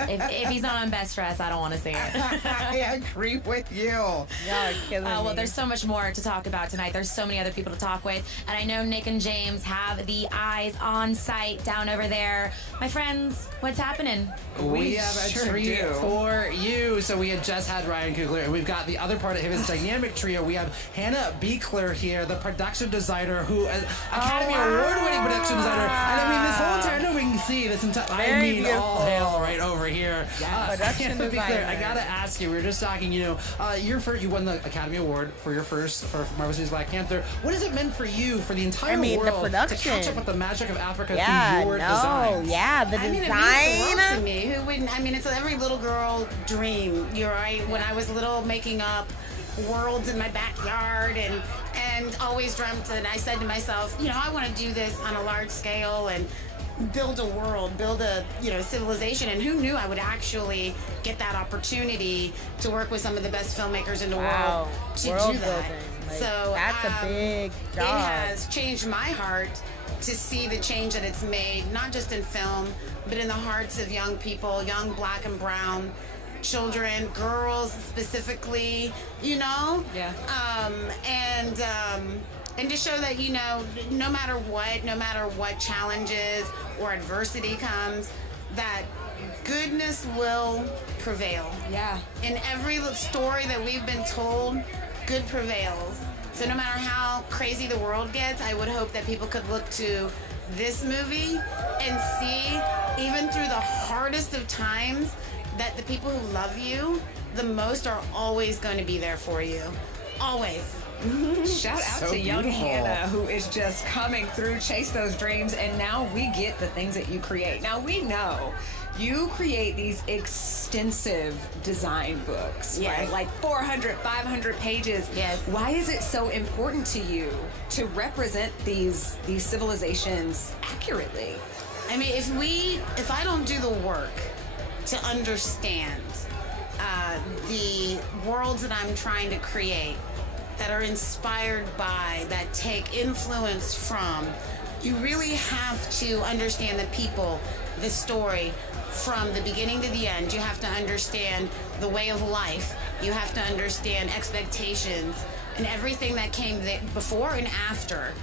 If he's not on best dress, I don't want to see it. I agree with you. Y'all are killing me. Well, there's so much more to talk about tonight. There's so many other people to talk with. And I know Nick and James have the eyes on site down over there. My friends, what's happening? We have a treat for you. So we had just had Ryan Coogler, and we've got the other part of his dynamic trio. We have Hannah Beekler here, the production designer, who is Academy Award-winning production designer. And I mean, this whole entire we can see this entire, all hail right over here. Production Hannah designer. Beekler, I gotta ask you, we were just talking, you won the Academy Award for your first, for Marvel vs. Black Panther. What has it meant for you, for the entire world, the production. to catch up with the magic of Africa through your designs? The I mean, it means the world to me. Who wouldn't? I mean, it's every little girl dream. You're right. When I was little, making up worlds in my backyard and always dreamt, and I said to myself, I want to do this on a large scale and build a world, build a civilization. And who knew I would actually get that opportunity to work with some of the best filmmakers in the world to world do that. building. So that's a big job. It has changed my heart to see the change that it's made, not just in film, but in the hearts of young people, young black and brown children, girls specifically, and to show that, no matter what challenges or adversity comes, that goodness will prevail. Yeah. In every story that we've been told, good prevails. So no matter how crazy the world gets, I would hope that people could look to this movie and see, even through the hardest of times, that the people who love you the most are always going to be there for you. Always. Shout out to young Hannah, who is just coming through, chase those dreams, and now we get the things that you create. Now we know you create these extensive design books, right? Like 400, 500 pages. Yes. Why is it so important to you to represent these civilizations accurately? I mean, if I don't do the work to understand the worlds that I'm trying to create, that are inspired by, that take influence from, you really have to understand the people, the story, from the beginning to the end. You have to understand the way of life. You have to understand expectations and everything that came before and after.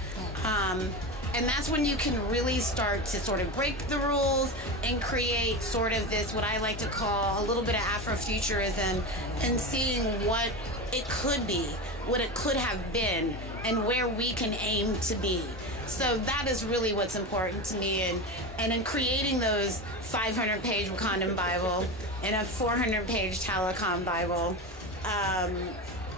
And that's when you can really start to sort of break the rules and create sort of this, what I like to call a little bit of Afrofuturism, and seeing what it could be, what it could have been, and where we can aim to be. So that is really what's important to me. And in creating those 500-page Wakandan Bible and a 400-page Telecom Bible,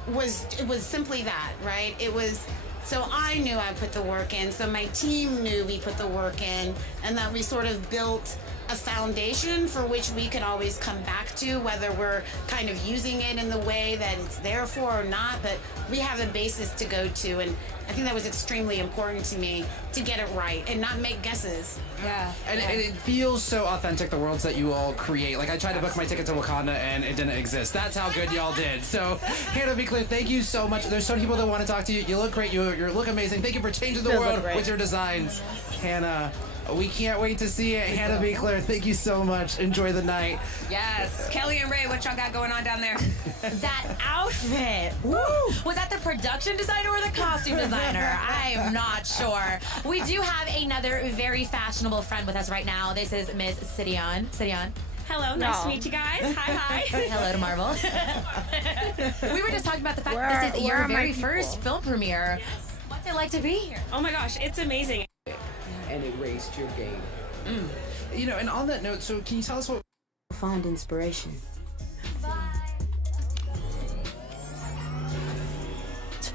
it was simply that, right? It was, so I knew I put the work in, so my team knew we put the work in, and that we sort of built a foundation for which we could always come back to, whether we're kind of using it in the way that it's there for or not, but we have a basis to go to. And I think that was extremely important to me, to get it right and not make guesses. Yeah. And it feels so authentic, the worlds that you all create. Like, I tried to book my ticket to Wakanda and it didn't exist. That's how good y'all did. So, Hannah Beekler, thank you so much. There's so many people that want to talk to you. You look great. You look amazing. Thank you for changing the world with your designs. Hannah, we can't wait to see it. Hannah Beekler, thank you so much. Enjoy the night. Yes. Kelly and Ray, what y'all got going on down there? That outfit. Woo! Was that the production designer or the costume designer? I am not sure. We do have another very fashionable friend with us right now. This is Miss Sidion. Sidion. Hello, nice to meet you guys. Hi. Hello to Marvel. We were just talking about the fact that this is your very first film premiere. What's it like to be here? Oh my gosh, it's amazing. And it raised your game. And on that note, so can you tell us what... Find inspiration.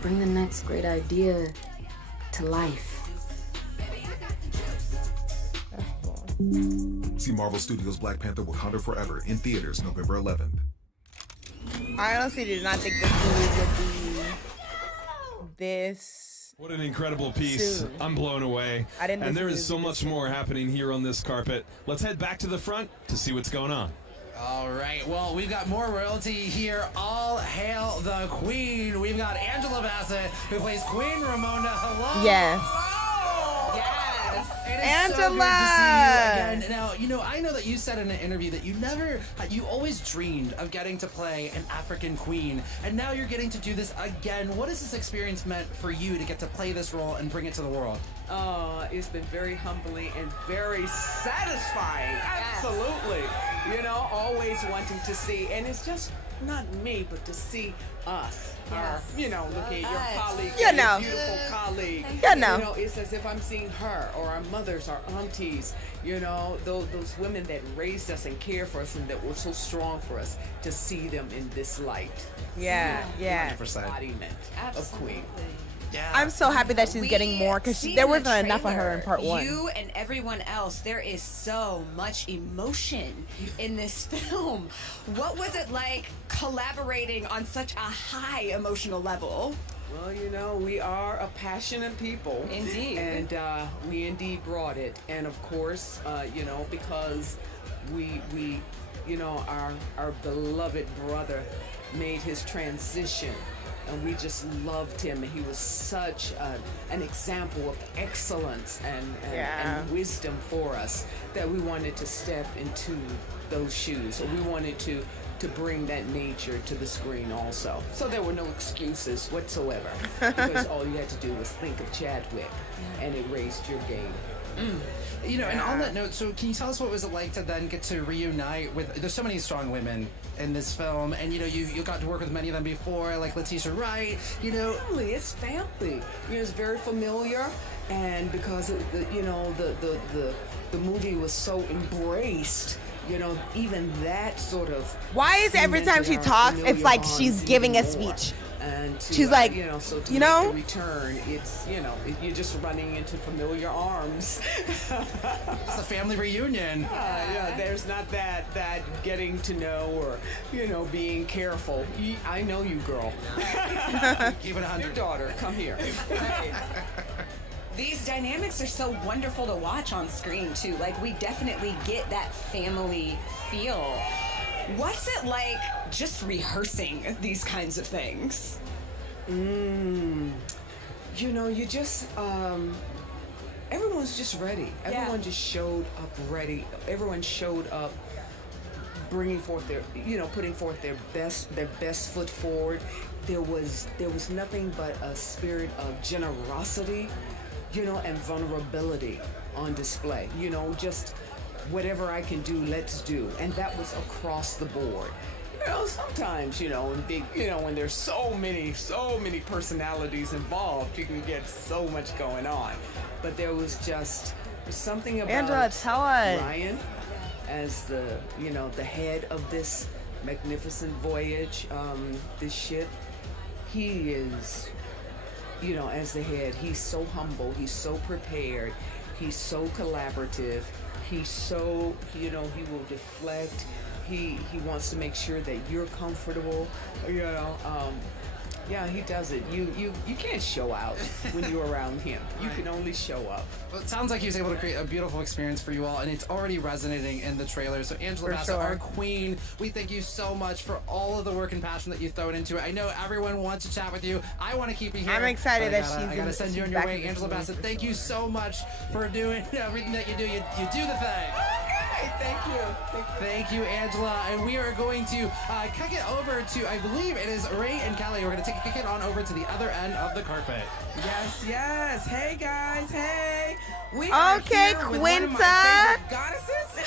bring the next great idea to life. See Marvel Studios' Black Panther: Wakanda Forever in theaters November 11th. I honestly did not think this movie would be this. What an incredible piece. Soon. I'm blown away. I didn't and think there it is was so this much more happening here on this carpet. Let's head back to the front to see what's going on. All right, well, we've got more royalty here. All hail the Queen. We've got Angela Bassett, who plays Queen Ramonda. Hello. Yes. Yes. It is Angela. so good to see you again. Now, I know that you said in an interview that you always dreamed of getting to play an African queen, and now you're getting to do this again. What has this experience meant for you to get to play this role and bring it to the world? It's been very humbling and very satisfying. Absolutely. Always wanting to see, and it's just not me, but to see us. Look at your colleague, your beautiful colleague. It's as if I'm seeing her or our mothers, our aunties, those women that raised us and cared for us and that were so strong for us, to see them in this light. Yeah. 100%. Embodiment of Queen. Yeah. I'm so happy that she's getting more because there wasn't enough of her in part 1. You and everyone else, there is so much emotion in this film. What was it like collaborating on such a high emotional level? Well, we are a passionate people. Indeed. And we indeed brought it. And of course, because we our beloved brother made his transition. And we just loved him. He was such an example of excellence and wisdom for us that we wanted to step into those shoes. So we wanted to bring that nature to the screen also. So there were no excuses whatsoever. Because all you had to do was think of Chadwick, and it raised your game. And on that note, so can you tell us what was it like to then get to reunite with, there's so many strong women in this film, and you got to work with many of them before, like Letitia Wright, Family, it's family. It's very familiar, and because the movie was so embraced, even that sort of. Why is every time she talks, it's like she's giving a speech? And to, she's like, so to make the return, it's you're just running into familiar arms. It's a family reunion. There's not that getting to know or being careful. I know you, girl. Keep it 100. Your daughter, come here. These dynamics are so wonderful to watch on screen too. Like, we definitely get that family feel. What's it like just rehearsing these kinds of things? You just, everyone's just ready. Everyone just showed up ready. Everyone showed up bringing forth their, putting forth their best foot forward. There was nothing but a spirit of generosity, and vulnerability on display. Just whatever I can do, let's do. And that was across the board. Sometimes, in big, when there's so many personalities involved, you can get so much going on. But there was just something about Angela, tell us. Ryan as the head of this magnificent voyage, this ship. He is, as the head, he's so humble, he's so prepared, he's so collaborative. He's so, he will deflect. He wants to make sure that you're comfortable. He does it. You can't show out when you're around him. You can only show up. Well, it sounds like he was able to create a beautiful experience for you all, and it's already resonating in the trailer. So Angela Bassett, our queen, we thank you so much for all of the work and passion that you've thrown into it. I know everyone wants to chat with you. I want to keep you here. I'm excited that I gotta send you on your way. Angela Bassett, thank you so much for doing everything that you do. You do the thing. Okay, thank you. Thank you, Angela. And we are going to kick it over to, I believe it is Ray and Kelly. We're going to kick it on over to the other end of the carpet. Yes. Hey, guys. Hey. We are here with one of my Quinta. favorite goddesses.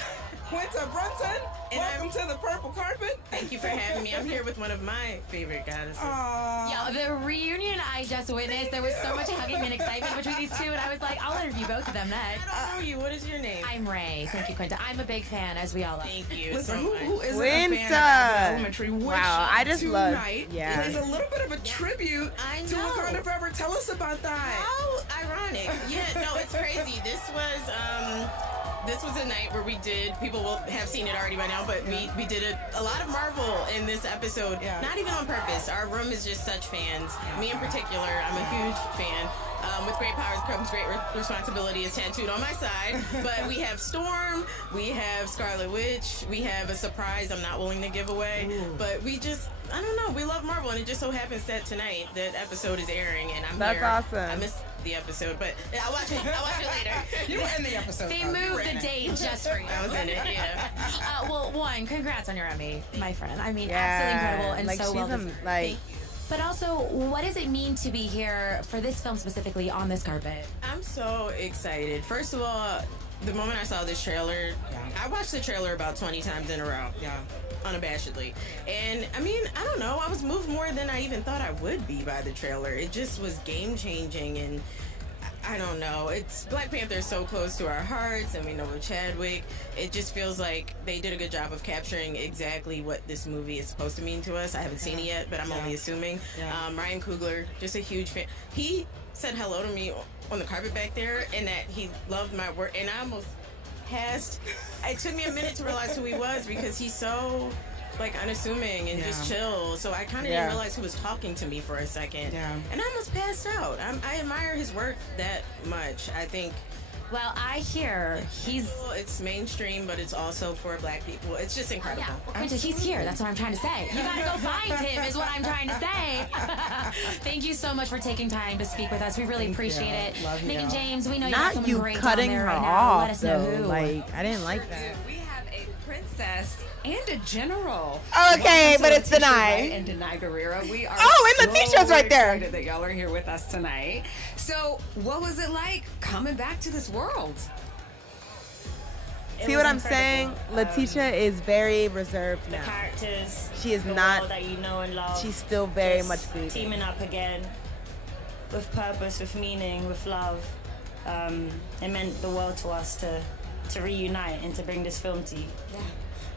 Quinta Brunson, welcome to the purple carpet. Thank you for having me. I'm here with one of my favorite goddesses. Yeah, the reunion I just witnessed, there was so much hugging and excitement between these two, and I was like, I'll interview both of them next. I don't know you. What is your name? I'm Ray. Thank you, Quinta. I'm a big fan, as we all are. Thank you. Listen, so who isn't Quinta. a fan of Abbott Elementary? Which Wow, I just love- tonight yeah. is a little bit of a tribute to know. Wakanda Forever. Tell us about that. How ironic. Yeah, no, it's crazy. This was a night where we did, people will have seen it already by now, but we did a lot of Marvel in this episode. Yeah. Not even on purpose. Our room is just such fans. Me in particular, I'm a huge fan. With great powers comes great responsibility is tattooed on my side. But we have Storm, we have Scarlet Witch, we have a surprise I'm not willing to give away. Ooh. But we just, I don't know, we love Marvel, and it just so happens that tonight that episode is airing, and I'm That's here. awesome. I missed the episode, but I'll watch it later. You were in the episode. They though. You moved were in the it. date just for you. I was in it, yeah. Well, one, congrats on your Emmy, my friend. I mean, Yeah, absolutely incredible and like so she's well a, deserved. like But also, what does it mean to be here for this film specifically on this carpet? I'm so excited. First of all, the moment I saw this trailer, I watched the trailer about 20 times in a row. Yeah. Unabashedly. And I mean, I don't know, I was moved more than I even thought I would be by the trailer. It just was game changing, and I don't know. It's Black Panther is so close to our hearts, and we know we're Chadwick. It just feels like they did a good job of capturing exactly what this movie is supposed to mean to us. I haven't seen it yet, but I'm only assuming. Yeah. Ryan Coogler, just a huge fan. He said hello to me on the carpet back there, and that he loved my work, and I almost passed. It took me a minute to realize who he was, because he's so like unassuming and just chill. So I kind of didn't realize who was talking to me for a second. Yeah. And I almost passed out. I admire his work that much. I think. Well, I hear it's mainstream, but it's also for Black people. It's just incredible. Yeah, Quinta, he's here. That's what I'm trying to say. You gotta go find him, is what I'm trying to say. Thank you so much for taking time to speak with us. We really appreciate it. Love Megan you. James, we know you not have someone you great cutting down there her right now. off Let us know though. who. Like I didn't like that. We have a princess and a general. Okay, Welcome but to it's Letitia Denai. Wright and Denai Guerrero. We are Oh, and Letitia's right there. excited that y'all are here with us tonight. So, what was it like coming back to this world? See what I'm saying? Letitia is very reserved now. Characters. She is the not. world that you know and love. She's still very Just much grieving. teaming up again with purpose, with meaning, with love. It meant the world to us to reunite and to bring this film to you.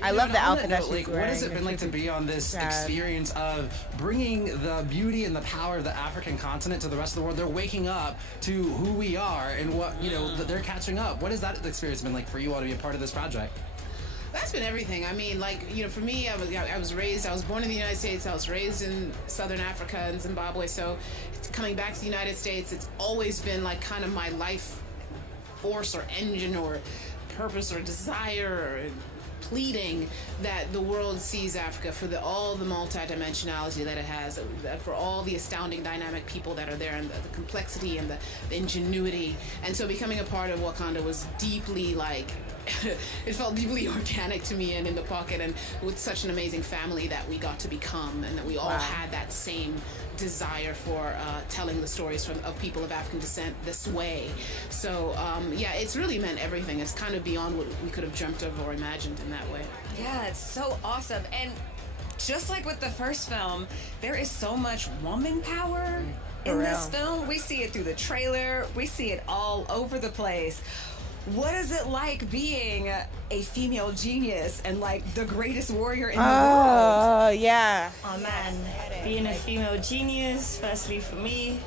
I love the On outfit that note, she's like, wearing. what has it been like to be on this Sad. experience of bringing the beauty and the power of the African continent to the rest of the world? They're waking up to who we are and what, that they're catching up. What has that experience been like for you all to be a part of this project? That's been everything. I mean, for me, I was born in the United States. I was raised in Southern Africa and Zimbabwe. So coming back to the United States, it's always been like kind of my life force or engine or purpose or desire or pleading that the world sees Africa for all the multidimensionality that it has, that for all the astounding dynamic people that are there, and the complexity and the ingenuity. And so becoming a part of Wakanda was deeply it felt deeply organic to me and in the pocket, and with such an amazing family that we got to become, and that we all had that same desire for telling the stories of people of African descent this way. So it's really meant everything. It's kind of beyond what we could have dreamt of or imagined in that way. Yeah, it's so awesome. And just like with the first film, there is so much woman power in this film. We see it through the trailer. We see it all over the place. What is it like being a female genius and like the greatest warrior in the world? Oh, yeah. Oh man, being a female genius, firstly for me,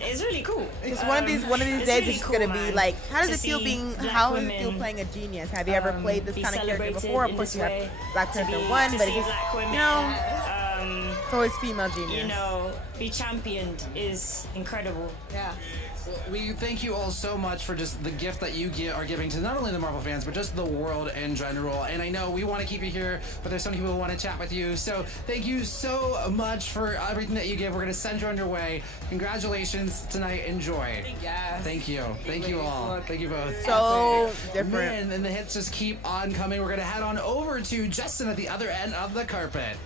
it's really cool. It's one of these days really it's cool, gonna be man, like, how does to it feel see being? black How does it feel women, playing a genius? Have you ever played this be kind of character celebrated before? Of in course, this you have way, Black to Panther be- 1, to but see it's just black women, it's always female genius. be championed is incredible. Yeah. Well, we thank you all so much for just the gift that you are giving to not only the Marvel fans, but just the world in general. And I know we want to keep you here, but there's so many people who want to chat with you. So thank you so much for everything that you give. We're going to send you on your way. Congratulations tonight. Enjoy. Yes. Thank you. Thank you all. Thank you both. So different. Man, and the hits just keep on coming. We're going to head on over to Justin at the other end of the carpet.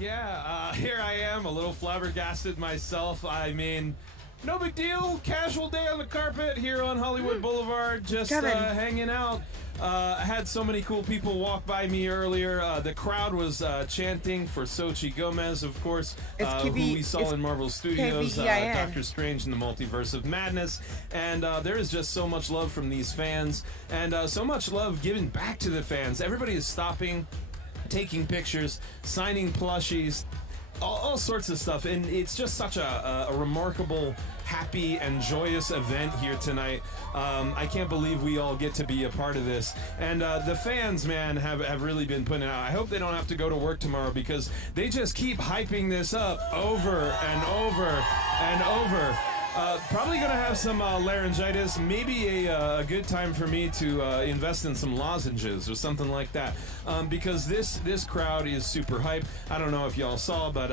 Yeah, here I am, a little flabbergasted myself. I mean, No big deal. Casual day on the carpet here on Hollywood Boulevard. Just hanging out. I had so many cool people walk by me earlier. The crowd was chanting for Xochitl Gomez, of course, who we saw in Marvel Studios, Doctor Strange in the Multiverse of Madness. And there is just so much love from these fans, and so much love given back to the fans. Everybody is stopping, taking pictures, signing plushies, all sorts of stuff, and it's just such a remarkable, happy, and joyous event here tonight. I can't believe we all get to be a part of this, and the fans, man, have really been putting it out. I hope they don't have to go to work tomorrow, because they just keep hyping this up over and over and over. Probably gonna have some laryngitis. Maybe a good time for me to invest in some lozenges or something like that, because this crowd is super hype. I don't know if y'all saw, but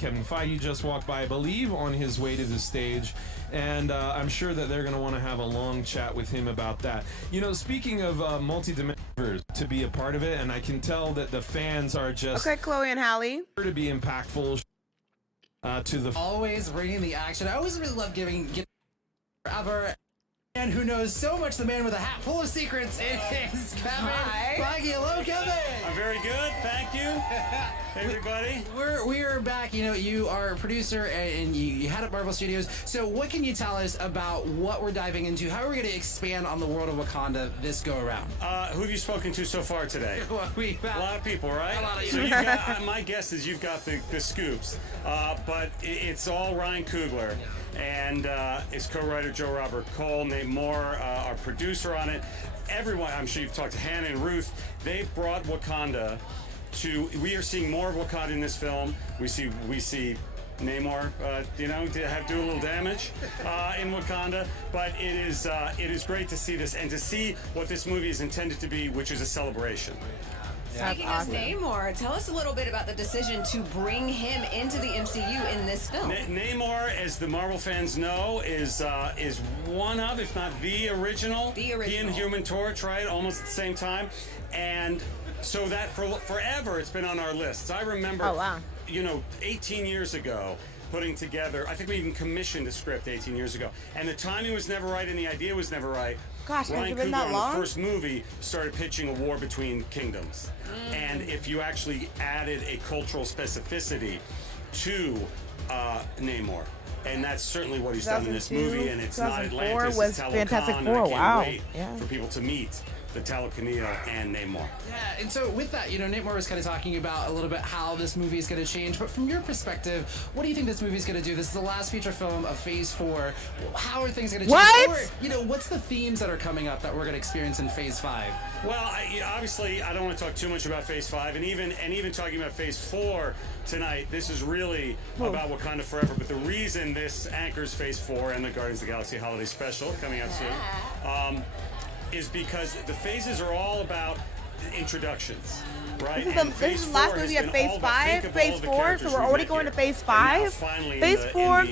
Kevin Feige just walked by, I believe, on his way to the stage, and I'm sure that they're gonna want to have a long chat with him about that. You know, speaking of multi-dimensioners, to be a part of it, and I can tell that the fans are just Chloe and Hallie, to be impactful. To the always bringing the action. I always really love giving forever. And who knows so much, the man with a hat full of secrets is Kevin Feige. Hello, Kevin. I'm very good, thank you. Hey, everybody. We're back. You know, you are a producer and you had at Marvel Studios. So what can you tell us about what we're diving into? How are we going to expand on the world of Wakanda this go around? Who have you spoken to so far today? Well, a lot of people, right? A lot of you. So you've got, my guess is you've got the scoops, but it's all Ryan Coogler. And his co-writer Joe Robert Cole, Nate Moore, our producer on it. Everyone, I'm sure you've talked to Hannah and Ruth. They've brought Wakanda to. We are seeing more of Wakanda in this film. We see Namor, do a little damage in Wakanda. But it is great to see this and to see what this movie is intended to be, which is a celebration. Speaking of Namor, tell us a little bit about the decision to bring him into the MCU in this film. Namor, as the Marvel fans know, is one of, if not the original. He and Human Torch, right? Almost at the same time. And so that forever it's been on our lists. I remember, 18 years ago, putting together, I think we even commissioned a script 18 years ago. And the timing was never right and the idea was never right. Gosh, has it been Coogler that long? on the first movie started pitching a war between kingdoms. And if you actually added a cultural specificity to Namor, and that's certainly what he's done in this movie, and it's not Atlantis, it's Fantastic Talokan, Four. and I can't Wow. wait for people to meet the Talakanea and Namor. Yeah, and so with that, Nate Moore was kind of talking about a little bit how this movie is going to change. But from your perspective, what do you think this movie is going to do? This is the last feature film of Phase 4. How are things going to change? Or, what's the themes that are coming up that we're going to experience in Phase 5? Well, obviously, I don't want to talk too much about Phase 5, and even talking about Phase 4 tonight, this is really about Wakanda Forever. But the reason this anchors Phase 4 and the Guardians of the Galaxy Holiday Special coming out soon is because the phases are all about introductions, right? This is the last movie of Phase 5, Phase 4, so we're already going to Phase 5. Finally, Phase 4.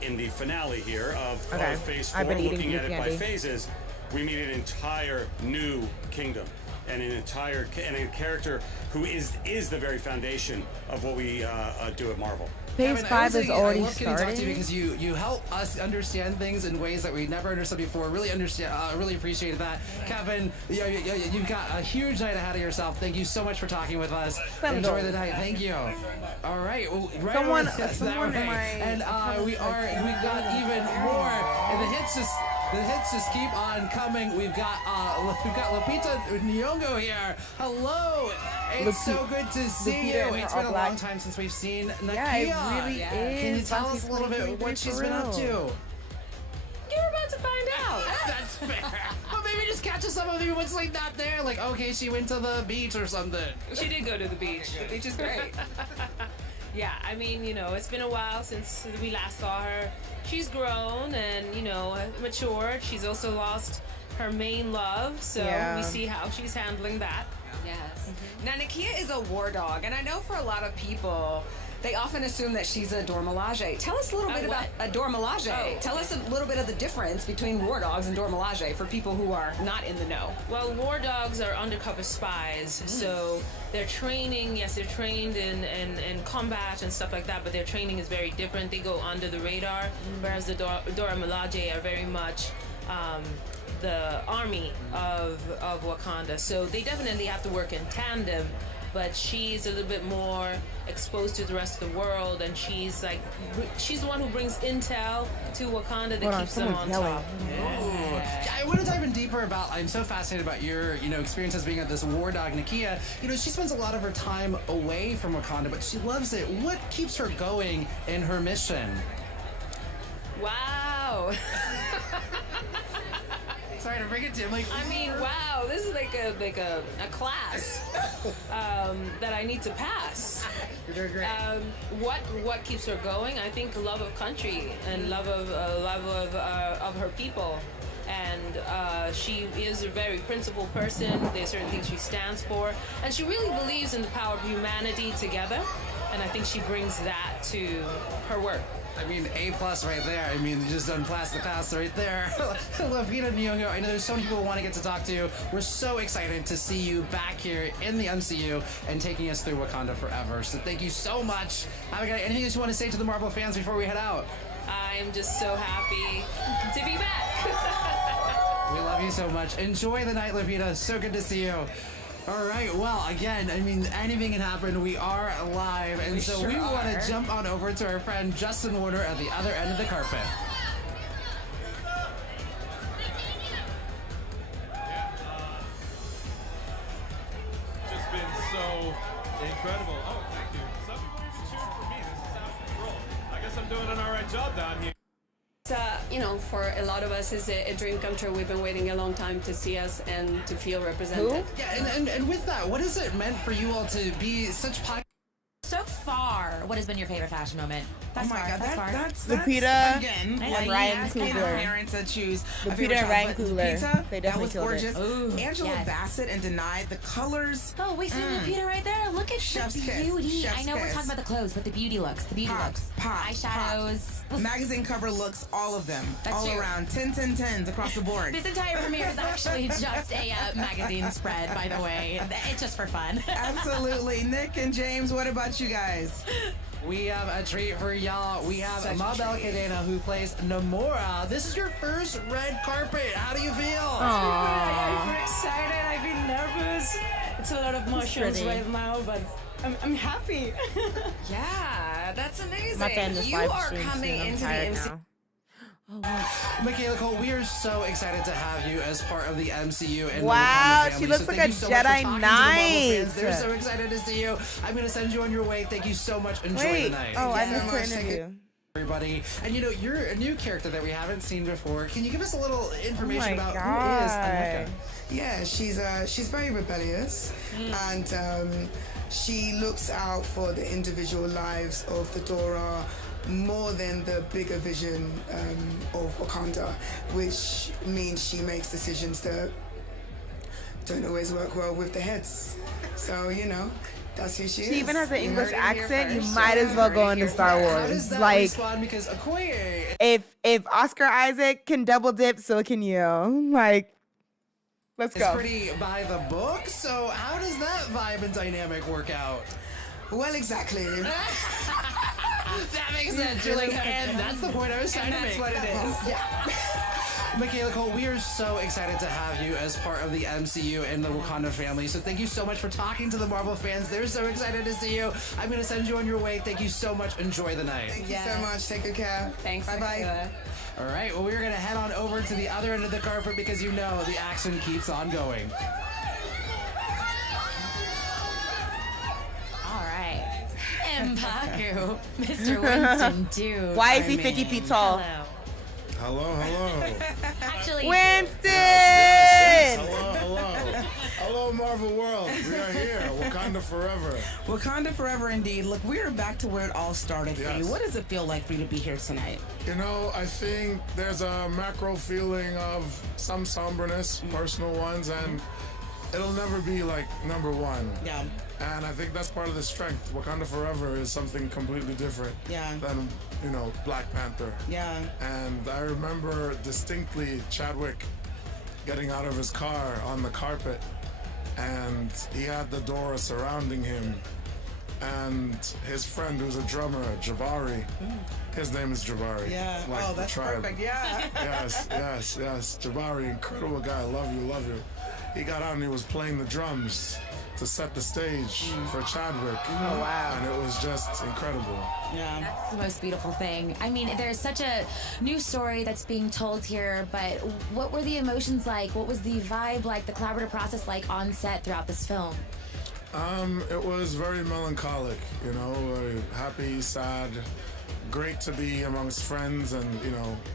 In the finale here of Phase 4, I've been looking at it by phases, we meet an entire new kingdom and a character who is the very foundation of what we do at Marvel. Phase 5 is already I love getting to talk to you started. because you help us understand things in ways that we never understood before. Really appreciated that. Kevin, you've got a huge night ahead of yourself. Thank you so much for talking with us. Enjoy the night. Thank you. All right. Someone and we got even more. And the hits just keep on coming. We've got Lupita Nyong'o here. Hello. It's so good to see you. It's been a long time since we've seen Nakia. Yeah, it really is. Can you tell us a little bit what she's been up to? You're about to find out. That's fair. But maybe just catch us some of you what's like not there. Like, okay, she went to the beach or something. She did go to the beach. The beach is great. Yeah, I mean, it's been a while since we last saw her. She's grown and, matured. She's also lost her main love, so we see how she's handling that. Yes. Now, Nakia is a war dog, and I know for a lot of people, They often assume that she's a Dora Milaje. Tell us a little bit about a Dora Milaje. Oh, Tell us a little bit of the difference between war dogs and Dora Milaje for people who are not in the know. Well, war dogs are undercover spies, so they're training. Yes, they're trained in combat and stuff like that, but their training is very different. They go under the radar, whereas the Dora Milaje are very much the army of Wakanda. So they definitely have to work in tandem. But she's a little bit more exposed to the rest of the world, and she's the one who brings intel to Wakanda that keeps them on top. Yeah, I want to dive in deeper about. I'm so fascinated about your, experience as being this war dog, Nakia. She spends a lot of her time away from Wakanda, but she loves it. What keeps her going in her mission? Wow. Sorry to bring it to you. Wow, this is like a class that I need to pass. You're doing great. What keeps her going? I think love of country and love of her people. And she is a very principled person. There's certain things she stands for, and she really believes in the power of humanity together. And I think she brings that to her work. A+ right there. You just done pass the pass right there. Lupita Nyong'o, I know there's so many people who want to get to talk to you. We're so excited to see you back here in the MCU and taking us through Wakanda Forever. So thank you so much. Anything that you want to say to the Marvel fans before we head out? I'm just so happy to be back. We love you so much. Enjoy the night, Lupita. So good to see you. All right, well, again, anything can happen. We are live, and we want to jump on over to our friend Justin Warner at the other end of the carpet. Just been so incredible. Oh, thank you. Some people usually cheer for me. This is out of control. I guess I'm doing an all right job down here. For a lot of us, it's a dream come true. We've been waiting a long time to see us and to feel represented. Yeah, and with that, what has it meant for you all to be such So far, what has been your favorite fashion moment? That's that's Lupita again, and Ryan Coogler. Parents that choose Lupita and Ryan Coogler. They definitely that was killed gorgeous. it. Angela Bassett and Denied, the colors. Oh, wait, see Lupita right there? Look at Chef's the kiss. beauty. Chef's I know we're kiss. talking about the clothes, but the beauty looks. The beauty looks. Eyeshadows. Magazine cover looks, all of them. That's all true. around. 10 across the board. This entire premiere is actually just a magazine spread, by the way. It's just for fun. Absolutely. Nick and James, what about you guys? We have a treat for y'all. We have Such a Mabel treat. Cadena, who plays Namora. This is your first red carpet. How do you feel? I'm excited. I've been nervous. It's a lot of emotions pretty. right now, but I'm happy. Yeah, that's amazing. My fan just You live are streamed coming soon. I'm into the tired MCU. now. Oh, wow. Michaela Cole, we are so excited to have you as part of the MCU and the Wow, Wakanda she family. looks So like thank a you so much for Jedi talking to the Marvel Knight. fans. They're so excited to see you. I'm going to send you on your way. Thank you so much. Enjoy the Wait. night. Oh, I Thank you missed so her much. interview. Everybody, and you're a new character that we haven't seen before. Can you give us a little information my about God. who is Aneka? Yeah, she's very rebellious, and she looks out for the individual lives of the Dora more than the bigger vision of Wakanda, which means she makes decisions that don't always work well with the heads. So that's who she is. She even has an You English heard it here accent. You first. might as well go into Star How does Wars. that Like, respond? Because Okoye, if Oscar Isaac can double dip, so can you. Like, let's it's go. pretty by the book. So how does that vibe and dynamic work out? Well, exactly. That makes sense. You're like, and that's the point I was trying to make. That's what it is. Yeah. Michaela Cole, we are so excited to have you as part of the MCU and the Wakanda family. So thank you so much for talking to the Marvel fans. They're so excited to see you. I'm going to send you on your way. Thank you so much. Enjoy the night. Thank you so much. Take good care. Thanks. Bye-bye. All right, well, we're going to head on over to the other end of the carpet because the action keeps on going. All right. M'Baku, Mr. Winston Duke. Why is he 50 feet tall? Hello. Hello. Actually, Winston! Yes. Hello, Marvel World. We are here. Wakanda forever. Wakanda forever indeed. Look, we are back to where it all started for you. Yes. What does it feel like for you to be here tonight? I think there's a macro feeling of some somberness, personal ones, and it'll never be like number one. Yeah. And I think that's part of the strength. Wakanda Forever is something completely different than, Black Panther. Yeah. And I remember distinctly Chadwick getting out of his car on the carpet, and he had the Dora surrounding him. And his friend, who's a drummer, Jabari, his name is Jabari. Yeah. Like oh, the that's tribe. perfect. Yeah. Yes. Jabari, incredible guy. Love you. He got out and he was playing the drums to set the stage for Chadwick. Oh, wow. And it was just incredible. Yeah. That's the most beautiful thing. I mean, there's such a new story that's being told here, but what were the emotions like? What was the vibe like, the collaborative process like on set throughout this film? It was very melancholic, happy, sad, great to be amongst friends and,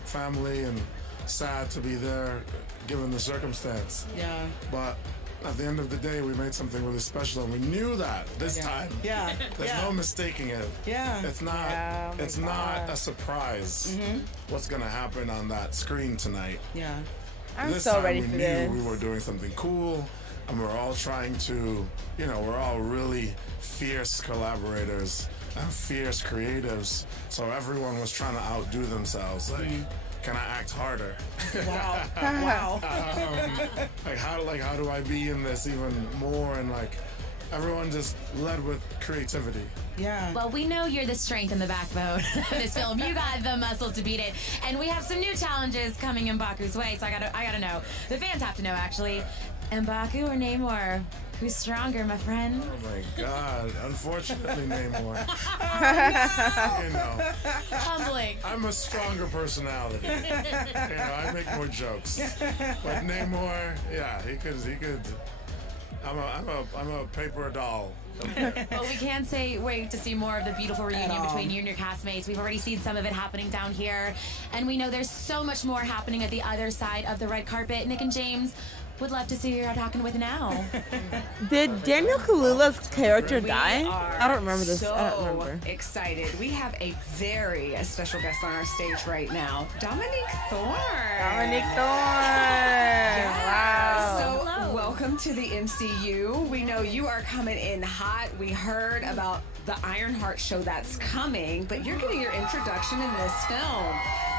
family, and sad to be there given the circumstance. Yeah. But at the end of the day, we made something really special, and we knew that this time. Yeah. There's no mistaking it. Yeah. It's not it's not a surprise what's gonna happen on that screen tonight. Yeah. I'm This so time ready we for knew this. we were doing something cool, and we're all trying to, we're all really fierce collaborators and fierce creatives. So everyone was trying to outdo themselves. Like, can I act harder? Wow. Wow. How do I be in this even more? And everyone just led with creativity. Yeah. Well, we know you're the strength and the backbone of this film. You got the muscle to beat it. And we have some new challenges coming in Mbaku's way, so I gotta know. The fans have to know, actually. Mbaku or Namor? Who's stronger, my friend? Oh my God. Unfortunately, Namor. Humbling. I'm a stronger personality. I make more jokes. But Namor, yeah, he could. I'm a paper doll. Well, we can't wait to see more of the beautiful reunion between you and your castmates. We've already seen some of it happening down here, and we know there's so much more happening at the other side of the red carpet. Nick and James would love to see who you're talking with now. Did Daniel Kaluuya's character We die? are I don't remember this. So I don't remember. excited. We have a very special guest on our stage right now, Dominique Thorne. Dominique Thorne. Wow. So welcome to the MCU. We know you are coming in hot. We heard about the Ironheart show that's coming, but you're getting your introduction in this film.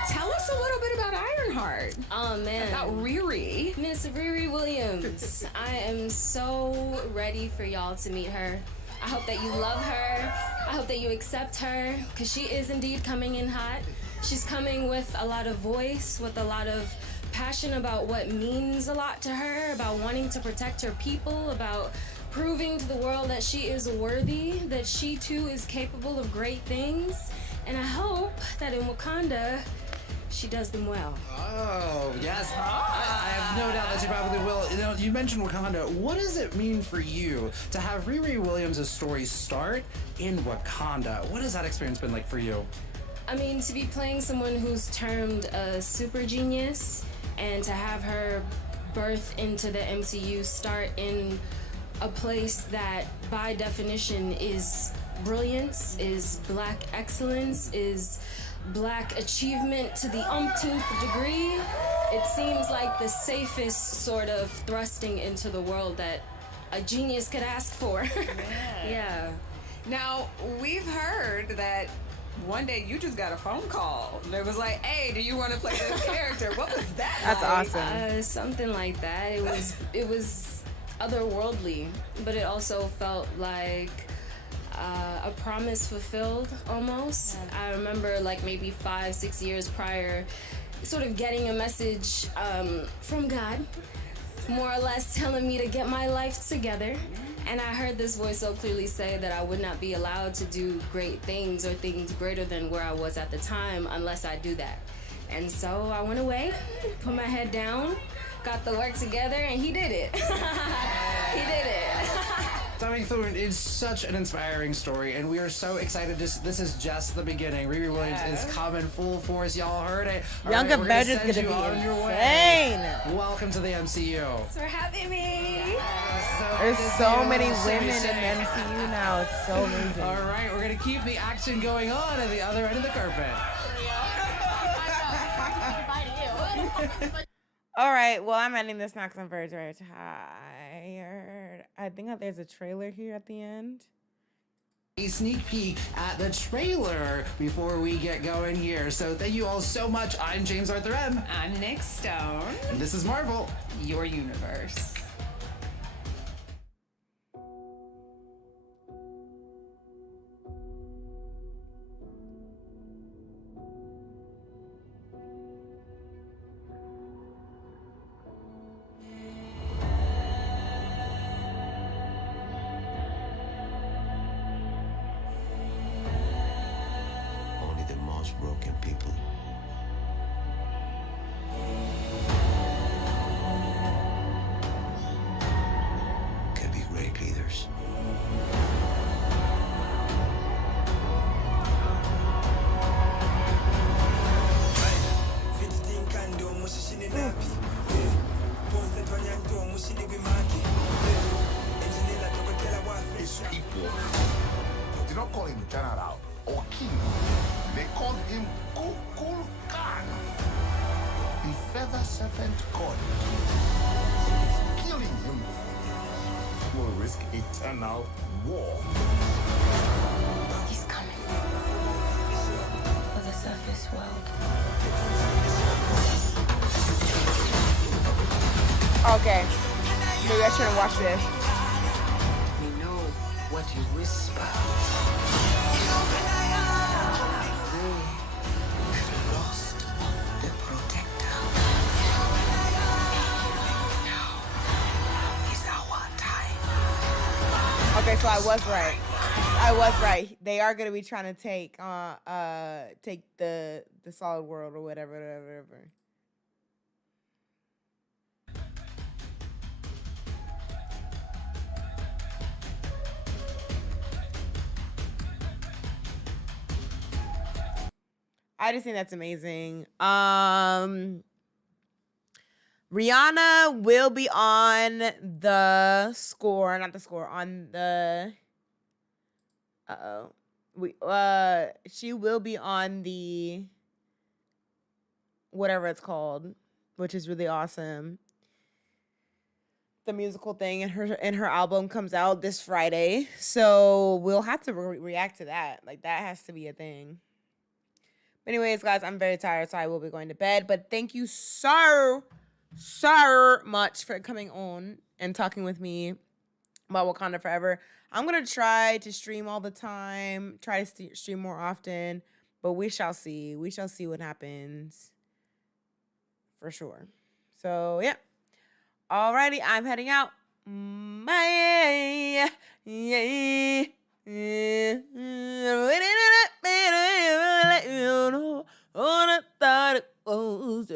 Tell us a little bit about Ironheart. Oh man. About Riri. Miss Riri Williams. I am so ready for y'all to meet her. I hope that you love her. I hope that you accept her, because she is indeed coming in hot. She's coming with a lot of voice, with a lot of passion about what means a lot to her, about wanting to protect her people, about proving to the world that she is worthy, that she too is capable of great things. And I hope that in Wakanda, she does them well. Oh, yes. I have no doubt that she probably will. You mentioned Wakanda. What does it mean for you to have Riri Williams' story start in Wakanda? What has that experience been like for you? I mean, to be playing someone who's termed a super genius and to have her birth into the MCU start in a place that by definition is brilliance, is black excellence, is black achievement to the umpteenth degree. It seems like the safest sort of thrusting into the world that a genius could ask for. Yeah. Now, we've heard that one day you just got a phone call. It was like, hey, do you want to play this character? What was that That's like? awesome. Something like that. It was otherworldly, but it also felt like a promise fulfilled almost. I remember maybe 5-6 years prior sort of getting a message from God, more or less telling me to get my life together. And I heard this voice so clearly say that I would not be allowed to do great things or things greater than where I was at the time unless I do that. And so I went away, put my head down, got the work together, and he did it. He did it. Dominique Thorne is such an inspiring story, and we are so excited. This is just the beginning. Riri Williams is coming full force. Y'all heard it. All Young right, we're gonna Avengers send gonna you be on your insane. way. Welcome to the MCU. Thanks for having me. There's so many women in the MCU now. It's so amazing. All right, we're going to keep the action going on at the other end of the carpet. All right. Well, I'm ending this now because I'm very, very tired. I think that there's a trailer here at the end. A sneak peek at the trailer before we get going here. So thank you all so much. I'm James Arthur M. I'm Nick Stone. And this is Marvel, your universe. Broken people. Can be great leaders. His people did not call him general or king. They called him Kukulkan, the feather serpent god. Killing him will risk eternal war. He's coming for the surface world. Okay. Maybe I shouldn't watch this. We know what you whisper. Okay, so I was right. I was right. They are gonna be trying to take the solid world or whatever. I just think that's amazing. Rihanna will be on the score, not the score, on the she will be on the whatever it's called, which is really awesome. The musical thing, and her album comes out this Friday. So we'll have to react to that. Like, that has to be a thing. Anyways, guys, I'm very tired, so I will be going to bed. But thank you so much for coming on and talking with me about Wakanda Forever. I'm going to try to stream all the time, try to stream more often, but we shall see. We shall see what happens for sure. So, yeah. Alrighty, I'm heading out. Bye. Yeah. I thought it was